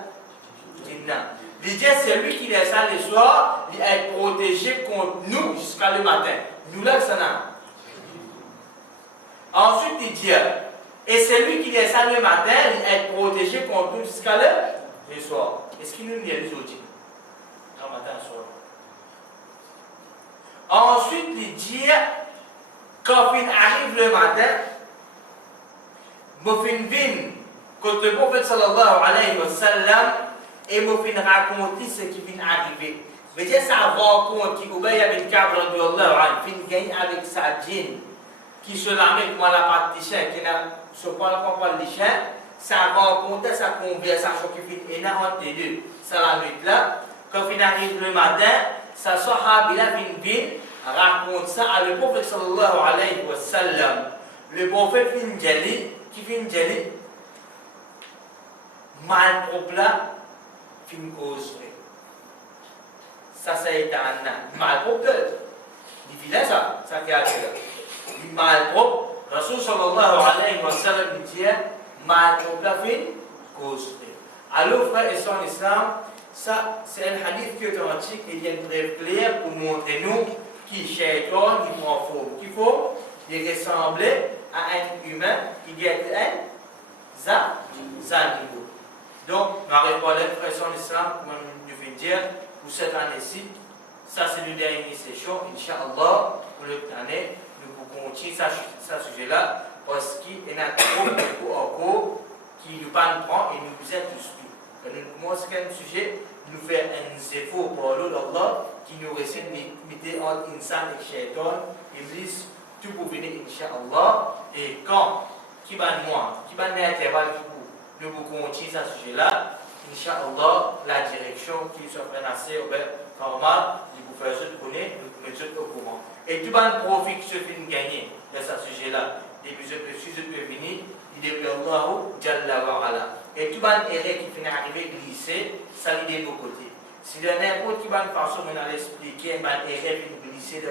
Il dit c'est lui qui dit ça le soir, il est protégé contre nous jusqu'à le matin. Nous là ça n'a. Ensuite il dit et c'est lui qui dit ça le matin, il est protégé contre nous jusqu'à le soir. Est-ce qu'il nous dit les autres? Non, matin soir. Ensuite, il dit, quand il arrive le matin, quand le prophète sallallahu alayhi wa sallam, et il raconte ce qui vient arriver. Mais c'est sa rencontre qui Ubay ibn Ka'b radiyallahu anhu gagne avec sa djinn, qui se la met comme la partie chien, qui n'a ce point la les chiens, sa rencontre, sa conversation qui vient énorme entre les deux. Ça la met là. Quand il arrive le matin, sa sahaba vient raconte ça à le prophète sallallahu alayhi wa sallam. Le prophète qui vient dire mal propre là, fin cause. Ça c'est un mal propre. Il dit ça qui a dit mal propre. Rasul sallallahu alayhi wa sallam dit mal propre là, fin cause. Alors frère et sœurs en islam, ça c'est un hadith qui est authentique et il y a une preuve claire pour montrer nous qui shaitan, qui prend forme, qu'il faut il ressembler à un humain qui est un animal. Donc, ma réponse frère l'islam, comme je viens de dire, pour cette année-ci, ça c'est le dernier session, Inch'Allah, pour l'autre année, nous pouvons continuer ce sujet-là, parce qu'il y en a trop beaucoup encore qui nous prend et nous vous êtes tous tout. Quand nous commençons un sujet, nous faisons un effort pour Allah qui nous récite limité entre insan et shaitan, iblis, tout pour venir, Inch'Allah. Et quand, qui va l'intervalle nous continuons ce sujet-là, Inch'Allah, la direction qui soit assez normal, il vous fait ce connaître, nous mettons au courant. Et tout le monde profite ce film gagné de ce sujet-là. Et puis, le sujet peut venir, il est Allahu Jalla wa Ala. Et tout le monde erreur qui finit arriver glisser, ça l'idée de nos côtés. Si de n'importe quelle façon on a expliqué, un erreur qui glisser de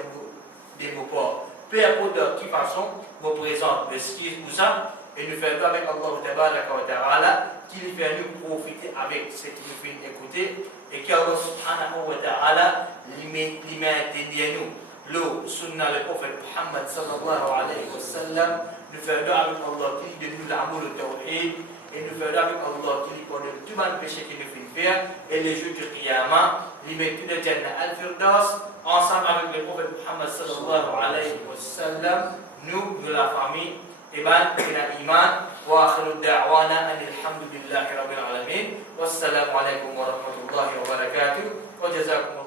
nos ports, peu importe de quelle façon, vous présente l'excuse pour ça, et nous faisons avec Allah qui nous fait nous profiter avec ce qui nous fait écouter, et qu'Allah subhanahu wa ta'ala l'immédiat nous, le sunnah le prophète Muhammad sallallahu alayhi wa sallam, nous faisons avec Allah qui nous l'amour le tawhid, et nous faisons avec Allah qui nous connaît tout le péché qui nous fait faire, et les jours du Qiyamah, les mettre de Jannah al-Firdaus, ensemble avec le prophète Muhammad sallallahu alayhi wa sallam, nous, de la famille, إيمان من الإيمان وآخر الدعوانا أن الحمد لله رب العالمين والسلام عليكم ورحمة الله وبركاته وجزاكم الله